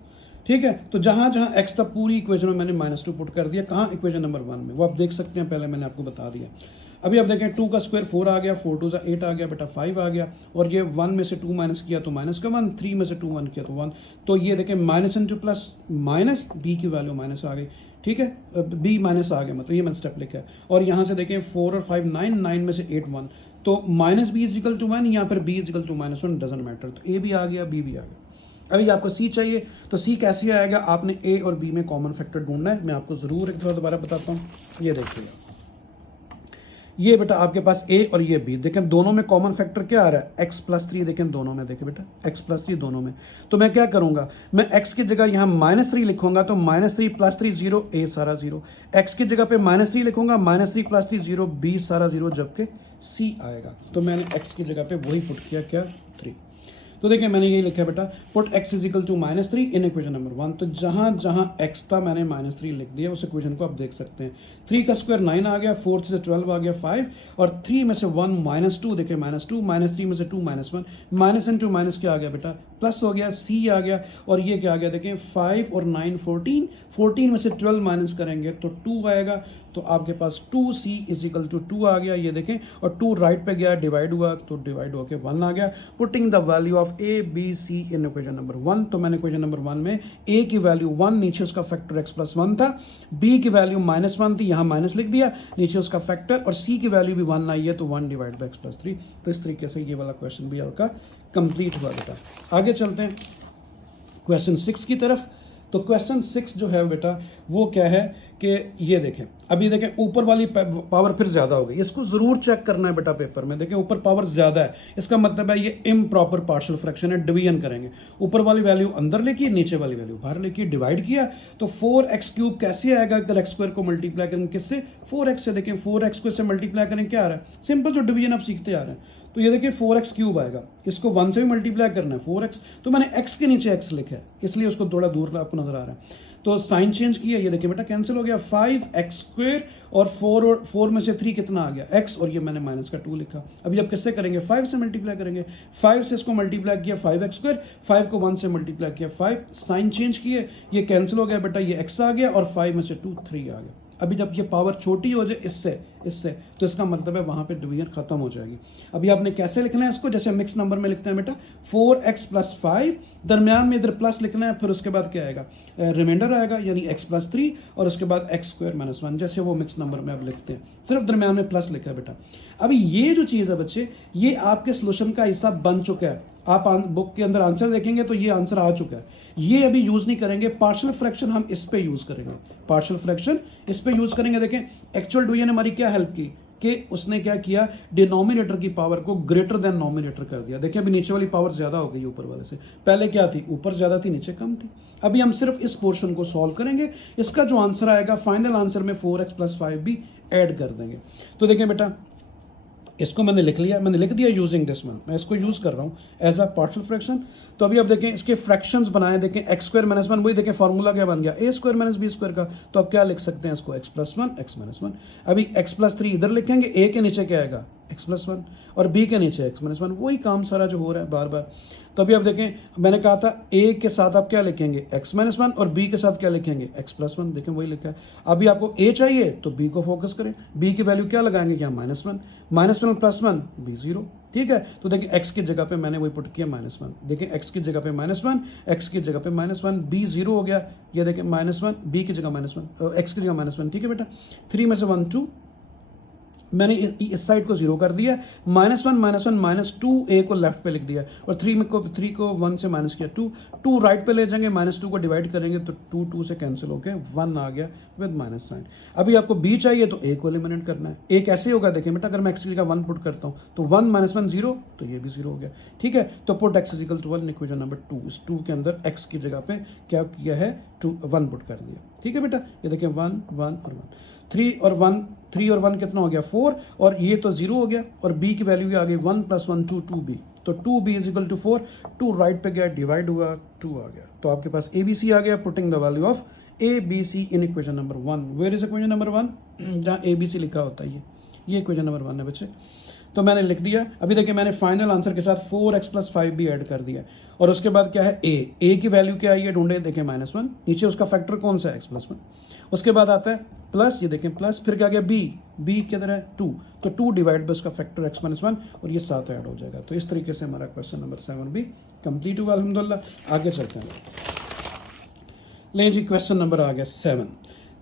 ठीक है। तो जहां जहां x था पूरी इक्वेशन में मैंने -2 पुट कर दिया। कहां, इक्वेशन नंबर 1 में, वो आप देख सकते हैं, पहले मैंने आपको बता दिया। अभी आप देखें, 2 का स्क्वायर 4 आ गया, 4 2 = 8 आ गया बेटा, 5 आ गया, और ये 1 में से 2 माइनस किया तो माइनस का 1, 3 में से 2 1 किया तो 1। तो ये देखें -2 प्लस माइनस, बी की वैल्यू माइनस आ गई, ठीक है, बी माइनस आ गया, मतलब ये मैंने स्टेप लिखा है। और यहाँ से देखें 4 और 5 9, 9 में से 8 1, तो -b = 1, यहाँ पर b = -1, डजेंट मैटर। तो a भी आ गया, b भी आ गया। अभी आपको सी चाहिए, तो सी कैसे आएगा, आपने ए और बी में कॉमन फैक्टर ढूंढना है। मैं आपको जरूर एक दफा दोबारा बताता हूँ। ये देखिएगा, ये बेटा आपके पास ए और ये बी, देखें दोनों में कॉमन फैक्टर क्या आ रहा है, x+3, देखें दोनों में, देखें बेटा x+3 दोनों में। तो मैं क्या करूंगा, मैं x की जगह यहाँ -3 लिखूंगा, तो -3 + 3 0, a सारा 0। x की जगह पे -3 लिखूंगा, -3 + 3 0, b सारा 0, जबकि c आएगा। तो मैंने x की जगह पे वही पुट किया, क्या, 3। तो देखिए मैंने यही लिखा है बेटा, पुट x = -3 इन इक्वेशन नंबर 1। तो जहां जहां x था मैंने -3 लिख दिया, उस इक्वेशन को आप देख सकते हैं। 3 का स्क्वायर 9 आ गया, 4 से 12 आ गया 5, और 3 में से 1 -2, देखिए -2, -3 में से 2 -1, -2 माइनस क्या आ गया बेटा, प्लस हो गया, c आ गया, और ये क्या आ गया, देखें 5 और 9 14, 14 में से 12 माइनस करेंगे तो 2 आएगा। तो आपके पास 2c = 2 आ गया, ये देखें, और 2 राइट पे गया, डिवाइड हुआ, तो डिवाइड होके 1 आ गया। Putting the value of a b c in equation number 1। तो मैंने इक्वेशन नंबर 1 में a की वैल्यू 1, नीचे उसका फैक्टर x+1 था, b की वैल्यू -1 थी, यहाँ माइनस लिख दिया, नीचे उसका फैक्टर, और c की वैल्यू भी 1 आई है, तो 1/x+3। तो इस तरीके से ये वाला क्वेश्चन भी आपका कंप्लीट हुआ बेटा। आगे चलते हैं क्वेश्चन 6 की तरफ। तो क्वेश्चन 6 जो है बेटा, वो क्या है कि ये देखें, अभी देखें ऊपर वाली पावर फिर ज़्यादा हो गई, इसको ज़रूर चेक करना है बेटा पेपर में। देखें ऊपर पावर ज़्यादा है, इसका मतलब है ये इम्प्रॉपर पार्शियल फ्रैक्शन है, डिवीजन करेंगे। ऊपर वाली वैल्यू अंदर लेके, नीचे वाली वैल्यू बाहर लेके, डिवाइड किया, तो 4x³ कैसे आएगा, अगर x² को मल्टीप्लाई करेंगे किससे, 4x से। देखें 4x² से मल्टीप्लाई करें, क्या आ रहा है, सिंपल जो डिवीजन आप सीखते आ रहे हैं। तो ये देखिए 4x³ आएगा, इसको 1 से भी मल्टीप्लाई करना है 4x, तो मैंने x के नीचे x लिखा है, इसलिए उसको थोड़ा दूर आपको नजर आ रहा है। तो साइन चेंज किया, ये देखिए बेटा कैंसिल हो गया, 5x² और 4 में से 3 कितना आ गया, x, और ये मैंने -2 लिखा। अभी अब किससे करेंगे, 5 से मल्टीप्लाई करेंगे। 5 से इसको मल्टीप्लाई किया 5x², 5 को 1 से मल्टीप्लाई किया 5, साइन चेंज किए, ये कैंसिल हो गया बेटा, ये x आ गया, और 5 में से 2 3 आ गया। अभी जब ये पावर छोटी हो जाए इससे तो इसका मतलब है वहां पे डिवीजन खत्म हो जाएगी। अभी आपने कैसे लिखना है इसको, जैसे मिक्स नंबर में लिखते हैं बेटा, 4x + 5, दरमियान में इधर प्लस लिखना है, फिर उसके बाद क्या आएगा, रिमाइंडर आएगा, यानी x+3, और उसके बाद x² - 1, जैसे वो मिक्स नंबर में आप लिखते हैं, सिर्फ दरमियान में प्लस लिखा है बेटा। अभी ये जो चीज़ है बच्चे, ये आपके सोल्यूशन का हिस्सा बन चुका है। आप बुक के अंदर आंसर देखेंगे तो ये आंसर आ चुका है, ये अभी यूज नहीं करेंगे। पार्शियल फ्रैक्शन हम इस पे यूज करेंगे, पार्शियल फ्रैक्शन इस पे यूज करेंगे। देखें एक्चुअल डिवीजन हमारी क्या हेल्प की, कि उसने क्या किया, डिनोमिनेटर की पावर को ग्रेटर देन नोमिनेटर कर दिया। देखिए अभी नीचे वाली पावर ज़्यादा हो गई ऊपर वाले से, पहले क्या थी, ऊपर ज़्यादा थी नीचे कम थी। अभी हम सिर्फ इस पोर्शन को सॉल्व करेंगे, इसका जो आंसर आएगा फाइनल आंसर में 4x + 5 भी ऐड कर देंगे। तो देखें बेटा, इसको मैंने लिख लिया, मैंने लिख दिया यूजिंग दिस वन, मैं इसको यूज़ कर रहा हूँ एज अ पार्शियल फ्रैक्शन। तो अभी आप देखें इसके फ्रैक्शंस बनाए, देखें x² - 1, वही देखें फार्मूला क्या बन गया, a² - b² का। तो आप क्या लिख सकते हैं इसको, x + 1 x - 1। अभी x + 3 इधर लिखेंगे, a के नीचे क्या आएगा x + 1 और b के नीचे x - 1, वही काम सारा जो हो रहा है बार बार। तो अभी आप देखें, मैंने कहा था a के साथ आप क्या लिखेंगे x - 1 और b के साथ क्या लिखेंगे x + 1, देखें वही लिखा है। अभी आपको a चाहिए तो b को फोकस करें, b की वैल्यू क्या लगाएंगे, क्या -1 + 1 b 0, ठीक है। तो देखिए x की जगह पे मैंने वही पुट किया -1, देखिए x की जगह पे -1, x की जगह पे -1, b 0 हो गया। ये देखिए -1, b की जगह -1, x की जगह -1, ठीक है बेटा। 3 में से 1 2, मैंने इस साइड को 0 कर दिया, -1 -2 a को लेफ्ट पे लिख दिया और 3 को 1 से माइनस किया, 2 राइट पे ले जाएंगे, -2 को डिवाइड करेंगे तो 2 से कैंसिल होकर 1 आ गया विद माइनस साइन। अभी आपको b चाहिए तो a को एलिमिनेट करना है। a कैसे होगा, देखिए बेटा, अगर मैं x की जगह 1 पुट करता हूँ तो 1 - 1 0, तो ये भी 0 हो गया, ठीक है। तो पुट x = 1, इक्वेशन नंबर 2। इस 2 के अंदर x की जगह पे क्या किया है, 1 पुट कर दिया, ठीक है बेटा। ये देखिए 1 1 और 1, 3 और 1 कितना हो गया 4, और ये तो 0 हो गया, और b की वैल्यू आ गई 1 + 1 2 2b, तो 2b = 4, 2 राइट पे गया डिवाइड हुआ 2 आ गया। तो आपके पास abc आ गया, putting the value of abc in equation number 1। Where is equation number 1, जहाँ abc लिखा होता है, ये इक्वेशन नंबर 1 है बच्चे। तो मैंने लिख दिया। अभी देखिए मैंने फाइनल आंसर के साथ 4x + 5 भी ऐड कर दिया, और उसके बाद क्या है, a की वैल्यू क्या आई है ढूंढे, देखें -1, नीचे उसका फैक्टर कौन सा है x + 1, उसके बाद आता है प्लस, ये देखें प्लस, फिर क्या गया b किधर है 2, तो 2 डिवाइड बाय उसका फैक्टर x - 1, और ये 7 ऐड हो जाएगा। तो इस तरीके से हमारा क्वेश्चन नंबर 7 भी कंप्लीट हुआ अल्हम्दुलिल्लाह। आगे चलते हैं, ले जी क्वेश्चन नंबर आ गया 7।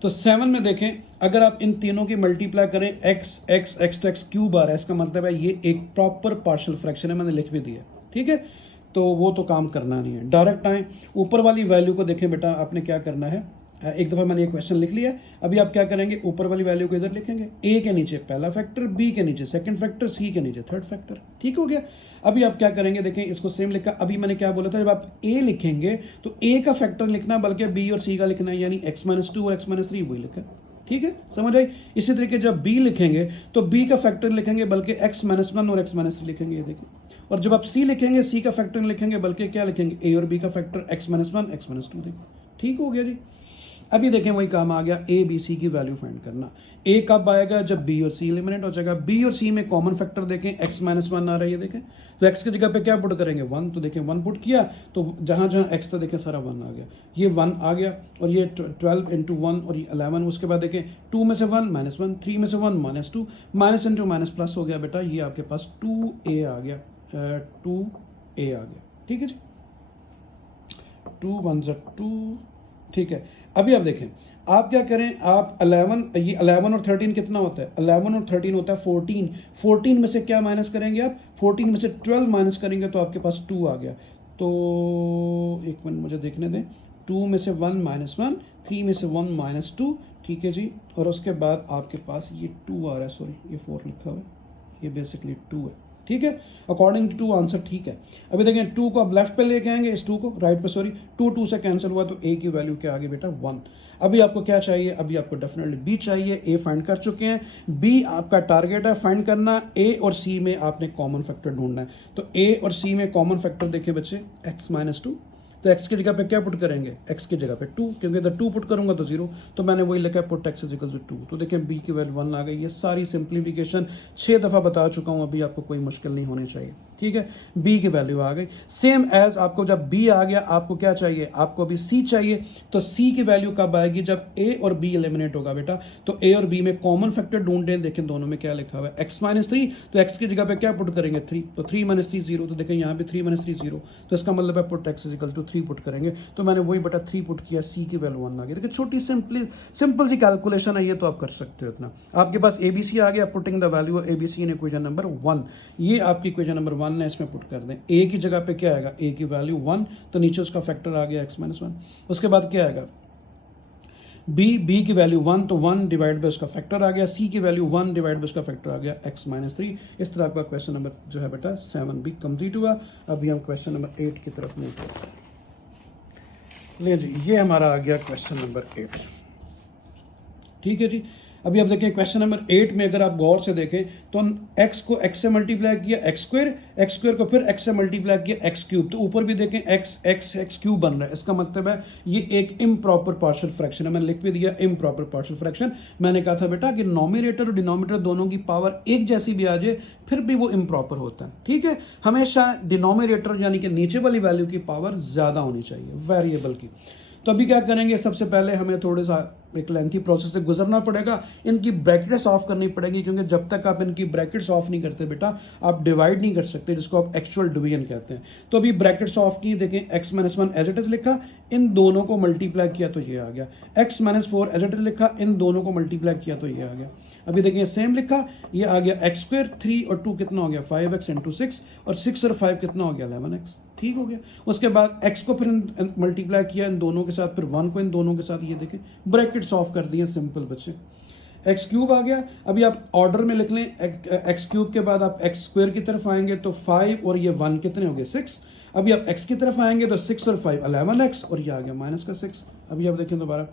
तो 7 में देखें, अगर आप इन तीनों की मल्टीप्लाई करें, x तो x³ आ रहा है, इसका मतलब है ये एक प्रॉपर पार्शियल फ्रैक्शन है, मैंने लिख भी दिया, ठीक है। तो वो तो काम करना नहीं है, डायरेक्ट आए ऊपर वाली वैल्यू को। देखें बेटा, आपने क्या करना है, एक दफ़ा मैंने ये क्वेश्चन लिख लिया। अभी आप क्या करेंगे, ऊपर वाली वैल्यू को इधर लिखेंगे, a के नीचे पहला फैक्टर, b के नीचे सेकंड फैक्टर, c के नीचे थर्ड फैक्टर, ठीक हो गया। अभी आप क्या करेंगे, देखें इसको सेम लिखा। अभी मैंने क्या बोला था, जब आप a लिखेंगे तो a का फैक्टर लिखना, बल्कि b और c का लिखना है, यानी x - 2 और x - 3 वही लिखा, ठीक है, समझ आई। इसी तरीके जब b लिखेंगे तो b का फैक्टर लिखेंगे, बल्कि x - 1 और x - 3 लिखेंगे, ये देखिए। और जब आप c लिखेंगे, c का फैक्टर लिखेंगे, बल्कि क्या लिखेंगे, a और b का फैक्टर x - 1 x - 2, देखो ठीक हो गया जी। अभी देखें वही काम आ गया, ए बी सी की वैल्यू फाइंड करना। ए कब आएगा, जब बी और सी एलिमिनेट हो जाएगा। बी और सी में कॉमन फैक्टर देखें, x - 1 आ रहा है, ये देखें। तो x की जगह पे क्या पुट करेंगे, 1, तो देखें 1 पुट किया, तो जहाँ जहाँ x था देखें सारा 1 आ गया, ये 1 आ गया, और ये 12 × 1 और ये 11। उसके बाद देखें 2 में से 1 -1, 3 में से 1 -2, माइनस इंटू माइनस प्लस हो गया बेटा, ये आपके पास 2a आ गया, 2a आ गया, ठीक है जी। 2 1 2, ठीक है। अभी आप देखें, आप क्या करें, आप 11, ये 11 और 13 कितना होता है, 11 और 13 होता है 14। 14 में से क्या माइनस करेंगे आप, 14 में से 12 माइनस करेंगे तो आपके पास 2 आ गया। तो एक मिनट मुझे देखने दें, 2 में से 1 -1, 3 में से 1 -2, ठीक है जी। और उसके बाद आपके पास ये 2 आ रहा है, सॉरी ये 4 लिखा हुआ है, ये बेसिकली 2 है, ठीक है। अकॉर्डिंग टू 2 आंसर ठीक है। अभी देखें 2 को अब लेफ्ट पे लेके आएंगे, इस 2 को राइट पे, सॉरी 2 से कैंसिल हुआ, तो a की वैल्यू क्या आ गई बेटा 1। अभी आपको क्या चाहिए, अभी आपको डेफिनेटली b चाहिए, a फाइंड कर चुके हैं, b आपका टारगेट है फाइंड करना, a और c में आपने कॉमन फैक्टर ढूंढना है। तो a और c में कॉमन फैक्टर देखें बच्चे, x - 2, तो x की जगह पे क्या पुट करेंगे, x की जगह पे 2, क्योंकि इधर 2 पुट करूंगा तो 0, तो मैंने वही लिखा है पुट x = 2। तो देखें b की वैल्यू 1 आ गई। ये सारी सिंप्लीफिकेशन 6 दफ़ा बता चुका हूँ, अभी आपको कोई मुश्किल नहीं होनी चाहिए, ठीक है। b की वैल्यू आ गई, सेम एज आपको जब b आ गया, आपको क्या चाहिए, आपको अभी c चाहिए। तो c की वैल्यू कब आएगी, जब a और b एलिमिनेट होगा बेटा। तो a और b में कॉमन फैक्टर ढूंढें, देखें दोनों में क्या लिखा हुआ है, x - 3, तो x की जगह पे क्या पुट करेंगे 3, तो 3 - 3 0, तो देखें यहाँ पे 3 - 3 0, तो इसका मतलब है पुट x = 3 पुट करेंगे। तो मैंने वही बेटा 3 पुट किया, c की वैल्यू 1 आ गई। देखिए छोटी सिंपल सी कैलकुलेशन है ये, तो आप कर सकते हो इतना। आपके पास abc आ गया, putting the value abc in equation number 1, ये आपकी इक्वेशन नंबर 1 है, इसमें पुट कर दें। a की जगह पे क्या आएगा, a की वैल्यू 1, तो नीचे उसका फैक्टर आ गया x - 1। उसके बाद क्या आएगा, बी की वैल्यू 1 तो 1 डिवाइड बाई उसका फैक्टर आ गया, सी की वैल्यू 1 डिवाइड बाई उसका फैक्टर आ गया x-3। इस तरह आपका क्वेश्चन नंबर जो है बेटा 7 भी कंप्लीट हुआ। अभी हम क्वेश्चन नंबर 8 की तरफ मूव करते हैं। ले जी, ये हमारा आ गया क्वेश्चन नंबर 8। ठीक है जी। अभी आप देखें क्वेश्चन नंबर 8 में अगर आप गौर से देखें तो x को x से मल्टीप्लाई किया x स्क्वायर को फिर x से मल्टीप्लाई किया x क्यूब, तो ऊपर भी देखें x क्यूब बन रहा है। इसका मतलब है ये एक इम्प्रॉपर पार्शियल फ्रैक्शन है। मैंने लिख भी दिया इम्प्रॉपर पार्शियल फ्रैक्शन। मैंने कहा था बेटा कि नॉमिनेटर और डिनोमिनेटर दोनों की पावर एक जैसी भी आ जाए फिर भी वो इम्प्रॉपर होता है। ठीक है, हमेशा डिनोमिनेटर यानी कि नीचे वाली वैल्यू की पावर ज़्यादा होनी चाहिए वेरिएबल की। तो अभी क्या करेंगे, सबसे पहले हमें थोड़ा सा एक लेंथी प्रोसेस से गुजरना पड़ेगा। इनकी ब्रैकेट्स ऑफ करनी पड़ेगी, क्योंकि जब तक आप इनकी ब्रैकेट्स ऑफ नहीं करते बेटा आप डिवाइड नहीं कर सकते, जिसको आप एक्चुअल डिवीजन कहते हैं। तो अभी ब्रैकेट्स ऑफ की, देखें x-1 एज इट इज लिखा, इन दोनों को मल्टीप्लाई किया तो ये आ गया। x-4 एज इट इज लिखा, इन दोनों को मल्टीप्लाई किया तो ये आ गया। अभी देखिए सेम लिखा, ये आ गया x स्क्वायर, 3 और 2 कितना हो गया 5x इंटू 6, और 6 और 5 कितना हो गया 11x। ठीक हो गया। उसके बाद x को फिर मल्टीप्लाई किया इन दोनों के साथ, फिर 1 को इन दोनों के साथ, ये देखें ब्रैकेट्स ऑफ कर दिए, सिंपल बच्चे। एक्स क्यूब आ गया। अभी आप ऑर्डर में लिख लें, एक्स क्यूब के बाद आप एक्स स्क्वायर की तरफ आएंगे तो 5 और ये 1 कितने हो गए 6। अभी आप एक्स की तरफ आएंगे तो 6 और 5 11x, और ये आ गया माइनस का 6। अभी आप देखें दोबारा,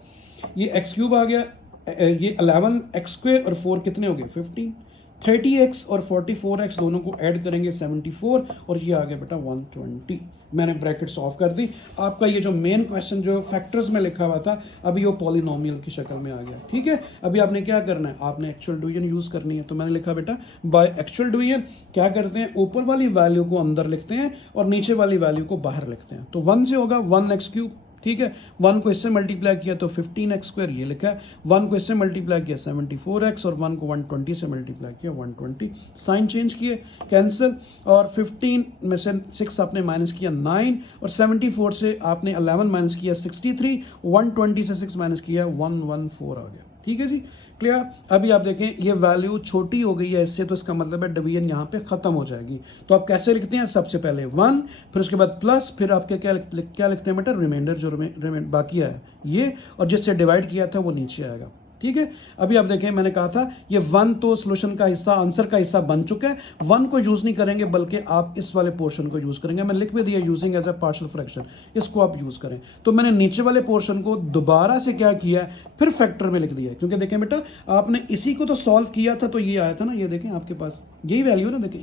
ये एक्स क्यूब आ गया, ये 11x स्क्वायर और 4 कितने हो गए 15। 30x और 44x दोनों को ऐड करेंगे 74, और ये आ गया बेटा 120। मैंने ब्रैकेट्स ऑफ कर दी। आपका ये जो मेन क्वेश्चन जो फैक्टर्स में लिखा हुआ था, अभी वो पॉलिनोमियल की शक्ल में आ गया। ठीक है, अभी आपने क्या करना है, आपने एक्चुअल डिवीजन यूज करनी है। तो मैंने लिखा बेटा बाय एक्चुअल डिवीजन क्या करते हैं, ऊपर वाली वैल्यू को अंदर लिखते हैं और नीचे वाली वैल्यू को बाहर लिखते हैं। तो 1 से होगा 1x क्यूब। ठीक है, 1 को इससे मल्टीप्लाई किया तो 15x स्क्वायर, ये लिखा है। 1 को इससे मल्टीप्लाई किया 74x, और 1 को 120 से मल्टीप्लाई किया 120। साइन चेंज किए, कैंसिल, और 15 में से 6 आपने माइनस किया 9, और 74 से आपने 11 माइनस किया 63, 120 से 6 माइनस किया 114 आ गया। ठीक है जी, क्लियर। अभी आप देखें ये वैल्यू छोटी हो गई है इससे, तो इसका मतलब है डिवीजन यहाँ पे खत्म हो जाएगी। तो आप कैसे लिखते हैं, सबसे पहले 1, फिर उसके बाद प्लस, फिर आपके क्या लिखते हैं बेटा, रिमाइंडर जो बाकी है ये, और जिससे डिवाइड किया था वो नीचे आएगा। ठीक है, अभी आप देखें मैंने कहा था ये 1 तो सोल्यूशन का हिस्सा, आंसर का हिस्सा बन चुका है। 1 को यूज नहीं करेंगे बल्कि आप इस वाले पोर्शन को यूज करेंगे। मैंने लिख भी दिया using as a partial fraction, इसको आप यूज करें। तो मैंने नीचे वाले पोर्शन को दोबारा से क्या किया है, फिर फैक्टर में लिख दिया है, क्योंकि देखें बेटा आपने इसी को तो सॉल्व किया था तो ये आया था ना, ये देखें आपके पास यही वैल्यू ना, देखें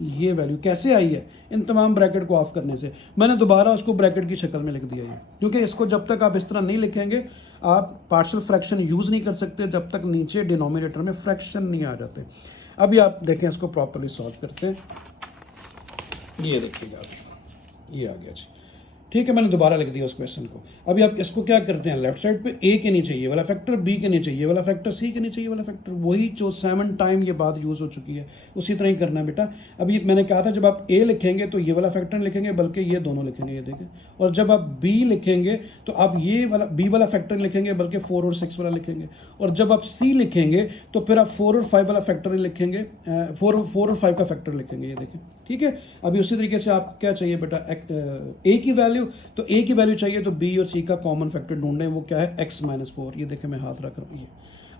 ये वैल्यू कैसे आई है, इन तमाम ब्रैकेट को ऑफ करने से। मैंने दोबारा उसको ब्रैकेट की शक्ल में लिख दिया है, क्योंकि इसको जब तक आप इस तरह नहीं लिखेंगे आप पार्शियल फ्रैक्शन यूज नहीं कर सकते जब तक नीचे डिनोमिनेटर में फ्रैक्शन नहीं आ जाते। अभी आप देखें इसको प्रॉपर्ली सॉल्व करते हैं। ये देखिएगा ये आ गया जी। ठीक है, मैंने दोबारा लिख दिया उस क्वेश्चन को। अभी आप इसको क्या करते हैं, लेफ्ट साइड पे ए के नीचे ये वाला फैक्टर, बी के नीचे ये वाला फैक्टर, सी के नीचे ये वाला फैक्टर, वही जो 7 टाइम ये बात यूज हो चुकी है उसी तरह ही करना है बेटा। अभी मैंने कहा था जब आप ए लिखेंगे तो ये वाला फैक्टर लिखेंगे, बल्कि ये दोनों लिखेंगे, ये देखें। और जब आप बी लिखेंगे तो आप ये वाला बी वाला फैक्टर लिखेंगे, बल्कि 4 और 6 वाला लिखेंगे। और जब आप सी लिखेंगे तो फिर आप 4 और 5 वाला फैक्टर लिखेंगे, 4 और 5 का फैक्टर लिखेंगे, ये देखें। ठीक है, अभी उसी तरीके से आप क्या चाहिए बेटा, ए की वैल्यू, तो ए की वैल्यू चाहिए तो बी और सी का कॉमन फैक्टर ढूंढें, वो क्या है x-4। ये देखें मैं हाथ रख रहा हूँ, ये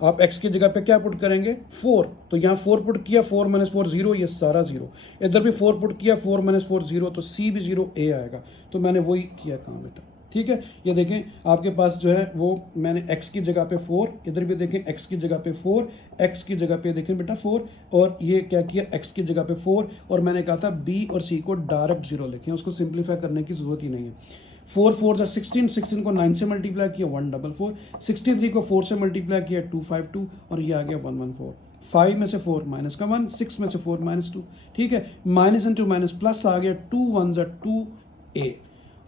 आप x की जगह पे क्या पुट करेंगे 4, तो यहाँ 4 पुट किया, 4 - 4 0, ये सारा 0। इधर भी 4 पुट किया, 4 - 4 0, तो सी भी 0, ए आएगा। तो मैंने वही किया काम बेटा। ठीक है, ये देखें आपके पास जो है वो मैंने x की जगह पे 4, इधर भी देखें x की जगह पे 4, x की जगह पे देखें बेटा 4, और ये क्या किया x की जगह पे 4, और मैंने कहा था b और c को डायरेक्ट 0 लिखें, उसको सिंप्लीफाई करने की जरूरत ही नहीं है। 4 4 16, 16 को 9 से मल्टीप्लाई किया 144, 63 को 4 से मल्टीप्लाई किया 252, और ये आ गया 114। 5 में से 4 माइनस का 1, 6 में से 4 -2। ठीक है, माइनस इंटू माइनस प्लस आ गया, 2 1 2a।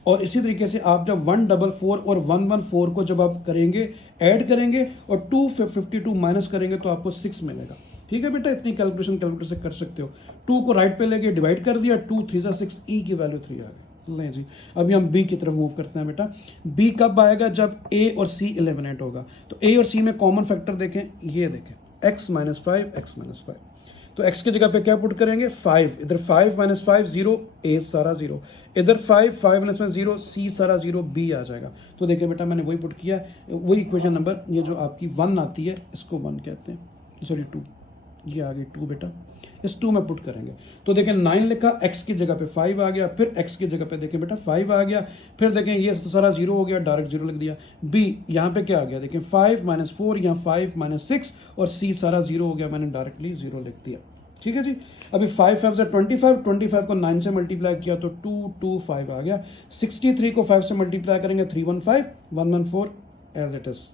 और इसी तरीके से आप जब 144 और 114 को जब आप करेंगे, ऐड करेंगे और 252 माइनस करेंगे तो आपको 6 मिलेगा। ठीक है बेटा, इतनी कैलकुलेटर से कर सकते हो। 2 को राइट पे लेके डिवाइड कर दिया, 2 3 6, ई की वैल्यू 3 आ गई। लें जी, अभी हम बी की तरफ मूव करते हैं बेटा। बी कब आएगा, जब ए और सी एलिमिनेट होगा। तो ए और सी में कॉमन फैक्टर देखें, ये देखें x - 5 x - 5। तो x की जगह पे क्या पुट करेंगे 5, इधर 5 माइनस 5 0, a सारा 0, इधर 5 माइनस में 0, c सारा 0, b आ जाएगा। तो देखिए बेटा मैंने वही पुट किया, वही इक्वेशन नंबर, ये जो आपकी 1 आती है इसको 1 कहते हैं, सॉरी 2, ये आ गई 2 बेटा, इस 2 में पुट करेंगे। तो देखें 9 लिखा, x की जगह पे 5 आ गया, फिर x की जगह पे देखें बेटा 5 आ गया, फिर देखें ये तो सारा 0 हो गया, डायरेक्ट 0 लिख दिया। b यहाँ पे क्या आ गया, देखें 5 माइनस 4, यहाँ 5 माइनस 6, और c सारा 0 हो गया, मैंने डायरेक्टली 0 लिख दिया। ठीक है जी। अभी 5 5 से 25 को 9 से मल्टीप्लाई किया तो 225 आ गया। 63 को 5 से मल्टीप्लाई करेंगे 315, 114 एज इट इज।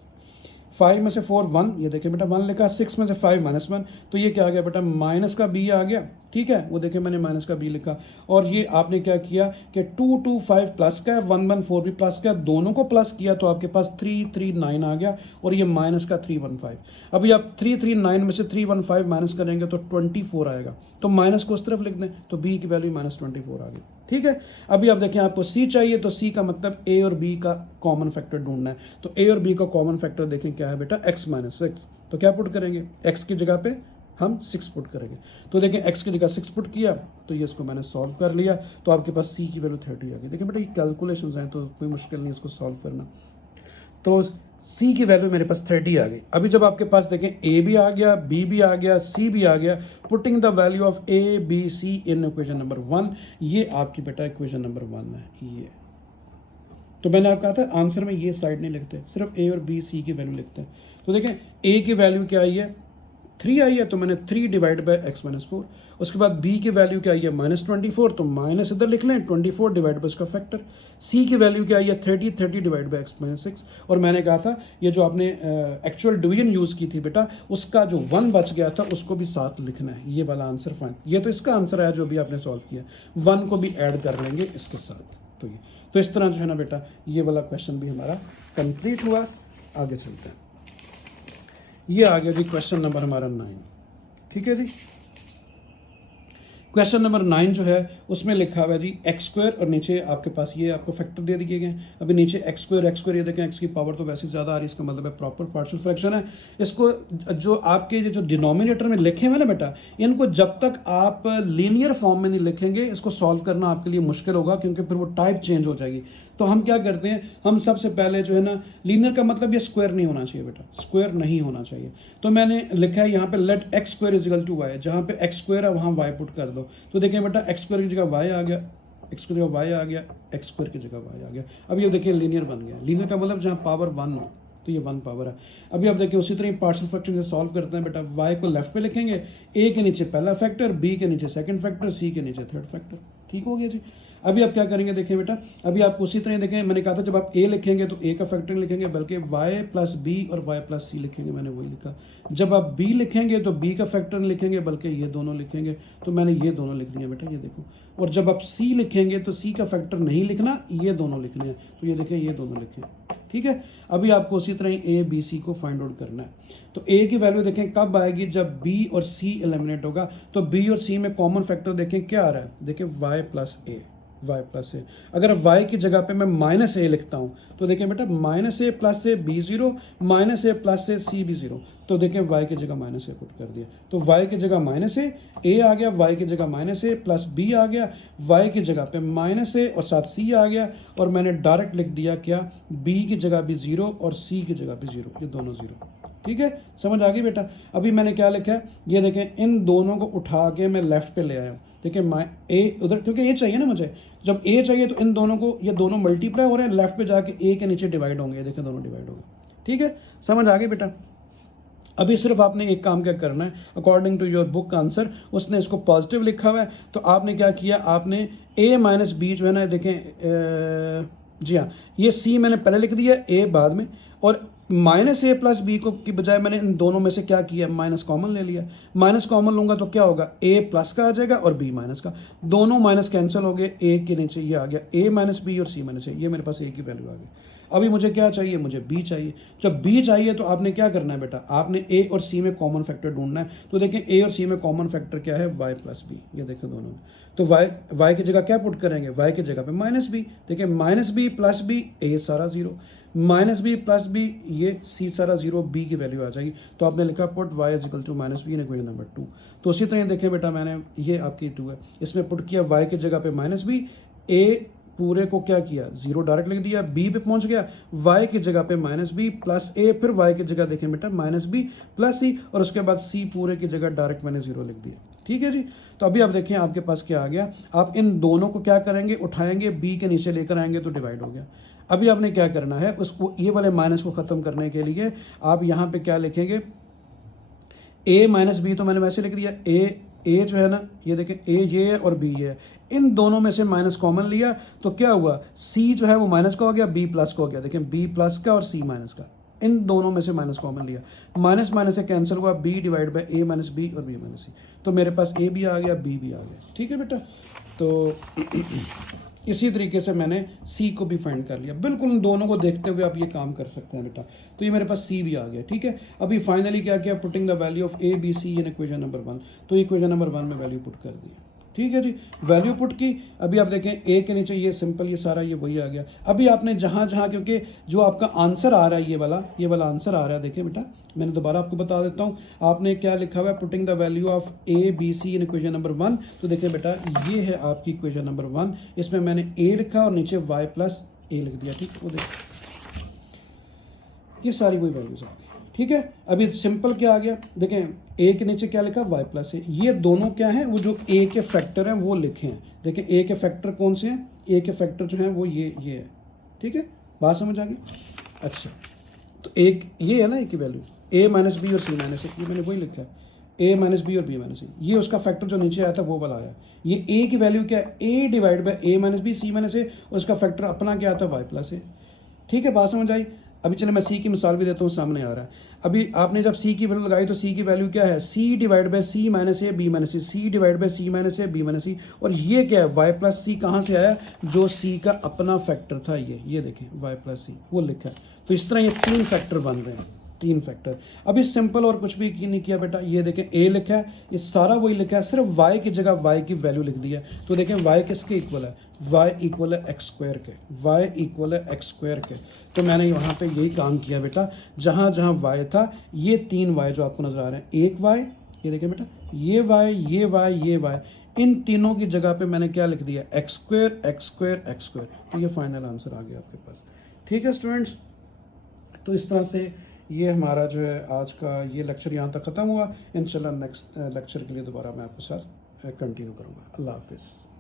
5 में से 4 1, ये देखिए बेटा 1 लिखा, 6 में से 5 माइनस 1, तो ये क्या आ गया बेटा माइनस का b आ गया। ठीक है, वो देखिए मैंने माइनस का b लिखा, और ये आपने क्या किया कि 225 प्लस का है, 114 भी प्लस का है, दोनों को प्लस किया तो आपके पास 339 आ गया, और ये माइनस का 315। अभी आप 339 में से 315 माइनस करेंगे तो 24 आएगा, तो माइनस को उस तरफ लिख दें, तो b की वैल्यू माइनस 24 आ गई। ठीक है, अभी आप देखें आपको c चाहिए, तो c का मतलब a और b का कॉमन फैक्टर ढूंढना है। तो a और b का कॉमन फैक्टर देखें क्या है बेटा, x माइनस 6, तो क्या पुट करेंगे, x की जगह पे हम 6 पुट करेंगे। तो देखें x की जगह 6 पुट किया, तो ये इसको मैंने सॉल्व कर लिया, तो आपके पास c की वैल्यू 30 आ गई। देखिए बेटा ये कैलकुलेशंस हैं, तो कोई मुश्किल नहीं इसको सॉल्व करना। तो c की वैल्यू मेरे पास 30 आ गई। अभी जब आपके पास देखें a भी आ गया, b भी आ गया, c भी आ गया, putting the value of a b c in equation number 1, ये आपकी बेटा इक्वेशन नंबर 1 है। ये तो मैंने आपको कहा था आंसर में ये साइड नहीं लिखते, सिर्फ a और b c की वैल्यू लिखते हैं। तो देखें a की वैल्यू क्या आई है, 3 आई है, तो मैंने 3 डिवाइड बाई एक्स माइनस 4। उसके बाद b की वैल्यू क्या आई है -24, तो माइनस इधर लिख लें, 24 डिवाइड बाई उसका फैक्टर। c की वैल्यू क्या आई है 30 डिवाइड बाई एक्स माइनस 6। और मैंने कहा था ये जो आपने एक्चुअल डिवीजन यूज़ की थी बेटा, उसका जो 1 बच गया था उसको भी साथ लिखना है, ये वाला आंसर फाइन। ये तो इसका आंसर है जो भी आपने सॉल्व किया, 1 को भी ऐड कर लेंगे इसके साथ। तो इस तरह जो है ना बेटा ये वाला क्वेश्चन भी हमारा कंप्लीट हुआ। आगे चलते हैं, ये आ गया जी क्वेश्चन नंबर हमारा 9। ठीक है जी, क्वेश्चन नंबर 9 जो है उसमें लिखा हुआ है जी एक्स स्क्वायर, और नीचे आपके पास ये आपको फैक्टर दे दिए गए हैं। अभी नीचे एक्स स्क्वायर, ये देखें एक्स की पावर तो वैसे ज़्यादा आ रही है, इसका मतलब है प्रॉपर पार्शियल फ्रैक्शन है। इसको जो आपके जो डिनोमिनेटर में लिखे हुए ना बेटा, इनको जब तक आप लीनियर फॉर्म में नहीं लिखेंगे, इसको सॉल्व करना आपके लिए मुश्किल होगा, क्योंकि फिर वो टाइप चेंज हो जाएगी। तो हम क्या करते हैं, हम सबसे पहले जो है ना, लीनियर का मतलब ये स्क्वायर नहीं होना चाहिए बेटा, स्क्वायर नहीं होना चाहिए। तो मैंने लिखा है यहाँ पे let x square is equal to y, जहाँ पे एक्स स्क्वायर है वहाँ वाई पुट कर दो। तो देखिए बेटा एक्स स्क्वायर की जगह वाई आ गया, एक्स की जगह वाई आ गया, एक्स स्क्वायर की जगह वाई आ गया। अब ये देखिए लीनियर बन गया। लीनियर का मतलब जहाँ पावर 1 हो, तो ये 1 पावर है। अभी आप देखिए उसी तरह पार्शियल फ्रैक्शन से सॉल्व करते हैं बेटा। y को लेफ्ट पे लिखेंगे, a के नीचे पहला फैक्टर, b के नीचे सेकंड फैक्टर, c के नीचे थर्ड फैक्टर। ठीक हो गया जी। अभी आप क्या करेंगे, देखिए बेटा अभी आप उसी तरह देखें, मैंने कहा था जब आप a लिखेंगे तो a का फैक्टर लिखेंगे, बल्कि y प्लस b और y प्लस c लिखेंगे, मैंने वही लिखा। जब आप b लिखेंगे तो b का फैक्टर लिखेंगे, बल्कि ये दोनों लिखेंगे, तो मैंने ये दोनों लिख दिया बेटा, ये देखो। और जब आप c लिखेंगे तो c का फैक्टर नहीं लिखना, ये दोनों लिखने हैं, तो ये देखें ये दोनों लिखें। ठीक है, अभी आपको उसी तरह a b c को फाइंड आउट करना है। तो a की वैल्यू देखें कब आएगी, जब b और c एलिमिनेट होगा। तो b और c में कॉमन फैक्टर देखें क्या आ रहा है, देखें y plus a, y plus a. अगर y की जगह पे मैं माइनस ए लिखता हूँ, तो देखें बेटा minus a plus a b 0, minus a plus a c भी 0। तो देखें y की जगह माइनस ए पुट कर दिया, तो y की जगह माइनस ए आ गया, y की जगह माइनस ए प्लस बी आ गया, y की जगह पे माइनस ए और साथ c आ गया, और मैंने डायरेक्ट लिख दिया क्या, b की जगह भी 0 और c की जगह भी 0, ये दोनों 0। ठीक है, समझ आ गई बेटा। अभी मैंने क्या लिखा है, ये देखें इन दोनों को उठा के मैं लेफ्ट पे ले आया हूँ। देखिए ए उधर, क्योंकि ए चाहिए ना मुझे, जब ए चाहिए तो इन दोनों को, ये दोनों मल्टीप्लाई हो रहे हैं, लेफ्ट पे जाके ए के नीचे डिवाइड होंगे, ये देखें दोनों डिवाइड होंगे। ठीक है, समझ आ गई बेटा। अभी सिर्फ आपने एक काम क्या करना है, according to your book answer उसने इसको पॉजिटिव लिखा हुआ है, तो आपने क्या किया, आपने a माइनस बी जो है ना, देखें जी हाँ, ये c मैंने पहले लिख दिया, a बाद में, और माइनस ए प्लस बी को की बजाय मैंने इन दोनों में से क्या किया, माइनस कॉमन ले लिया। माइनस कॉमन लूंगा तो क्या होगा, a प्लस का आ जाएगा और b माइनस का, दोनों माइनस कैंसिल हो गए, a के नीचे ये आ गया a माइनस बी और c माइनस ए, ये मेरे पास a की वैल्यू आ गई। अभी मुझे क्या चाहिए, मुझे बी चाहिए। जब बी चाहिए तो आपने क्या करना है बेटा, आपने ए और सी में कॉमन फैक्टर ढूंढना है। तो देखें ए और सी में कॉमन फैक्टर क्या है, वाई प्लस बी, ये देखें दोनों में। तो वाई की जगह क्या पुट करेंगे, वाई की जगह पे माइनस बी। देखिए minus b plus b, a सारा zero, minus b plus b, ये सी सारा जीरो, बी की वैल्यू आ जाएगी। तो आपने लिखा put y is equal to minus b in equation number 2। तो उसी तरह देखें बेटा, मैंने ये आपकी 2 है, इसमें पुट किया वाई की जगह पे माइनस बी, ए पूरे को क्या किया, जीरो डायरेक्ट लिख दिया, बी पे पहुंच गया, वाई की जगह पे माइनस बी प्लस ए, फिर वाई की जगह देखें बेटा माइनस बी प्लस सी, और उसके बाद सी पूरे की जगह डायरेक्ट मैंने जीरो लिख दिया। ठीक है जी। तो अभी आप देखें आपके पास क्या आ गया, आप इन दोनों को क्या करेंगे, उठाएंगे, बी के नीचे लेकर आएंगे तो डिवाइड हो गया। अभी आपने क्या करना है, उसको ये वाले माइनस को ख़त्म करने के लिए आप यहाँ पे क्या लिखेंगे, ए माइनस बी, तो मैंने वैसे लिख दिया, ए जो है ना, ये देखें ए ये है और बी ये है, इन दोनों में से माइनस कॉमन लिया तो क्या हुआ, सी जो है वो माइनस का हो गया, बी प्लस का हो गया। देखें बी प्लस का और सी माइनस का, इन दोनों में से माइनस कॉमन लिया, माइनस माइनस से कैंसिल हुआ, b divide by a minus b और बी माइनस सी। तो मेरे पास ए भी आ गया, बी भी आ गया। ठीक है बेटा। तो इसी तरीके से मैंने सी को भी फाइंड कर लिया। बिल्कुल उन दोनों को देखते हुए आप ये काम कर सकते हैं बेटा। तो ये मेरे पास सी भी आ गया। ठीक है। अभी फाइनली क्या किया, putting the value of a b c in equation number 1। तो इक्वेशन नंबर 1 में वैल्यू पुट कर दी। ठीक है जी, वैल्यू पुट की। अभी आप देखें ए के नीचे ये सिंपल, ये सारा ये वही आ गया। अभी आपने जहाँ जहाँ, क्योंकि जो आपका आंसर आ रहा है ये वाला आंसर आ रहा है, देखिए बेटा मैंने दोबारा आपको बता देता हूँ। आपने क्या लिखा हुआ है, putting the value of a b c in equation number 1। तो देखिए बेटा ये है आपकी इक्वेशन नंबर 1। इसमें मैंने ए लिखा और नीचे वाई प्लस ए लिख दिया। ठीक है, वो देखिए ये सारी वही वैल्यूज आ गई। ठीक है। अभी सिंपल क्या आ गया, देखें ए के नीचे क्या लिखा, वाई प्लस ए। ये दोनों क्या हैं, वो जो ए के फैक्टर हैं वो लिखे हैं। देखें ए के फैक्टर कौन से हैं, ए के फैक्टर जो हैं वो ये है। ठीक है, बात समझ आ गई। अच्छा, तो एक ये है ना ए की वैल्यू, ए माइनस बी और सी माइनस ए, ये मैंने वही लिखा है, ए माइनस बी और बी माइनस ए। ये उसका फैक्टर जो नीचे आया था वो वाला आया। ये ए की वैल्यू क्या है, a divide by a minus b c minus a, और उसका फैक्टर अपना क्या आता है, वाई प्लस ए। ठीक है, बात समझ आई। अभी चले मैं सी की मिसाल भी देता हूँ, सामने आ रहा है। अभी आपने जब सी की वैल्यू लगाई तो सी की वैल्यू क्या है, c divide by c minus a b minus c, c divide by c minus a b minus c. और ये क्या है, वाई प्लस सी कहाँ से आया, जो सी का अपना फैक्टर था, ये देखें वाई प्लस सी वो लिखा है। तो इस तरह ये 3 फैक्टर बन रहे हैं, 3 फैक्टर। अभी सिंपल और कुछ भी नहीं किया बेटा। ये देखें ए लिखा है, ये सारा वही लिखा है, सिर्फ वाई की जगह वाई की वैल्यू लिख दी है। तो देखें वाई किसके इक्वल है, वाई इक्वल है एक्स स्क्वायर के, वाई इक्वल है एक्स स्क्वायर के। तो मैंने यहाँ पे यही काम किया बेटा, जहाँ जहाँ वाई था, ये 3 वाई जो आपको नजर आ रहे हैं, एक वाई, ये देखें बेटा, ये वाई, ये वाई, ये वाई, इन तीनों की जगह पे मैंने क्या लिख दिया, x square x square x square. तो ये फाइनल आंसर आ गया आपके पास। ठीक है स्टूडेंट्स, तो इस तरह से ये हमारा जो है आज का ये लेक्चर यहाँ तक ख़त्म हुआ। इंशाल्लाह नेक्स्ट लेक्चर के लिए दोबारा मैं आपके साथ कंटिन्यू करूँगा। अल्लाह हाफिज़।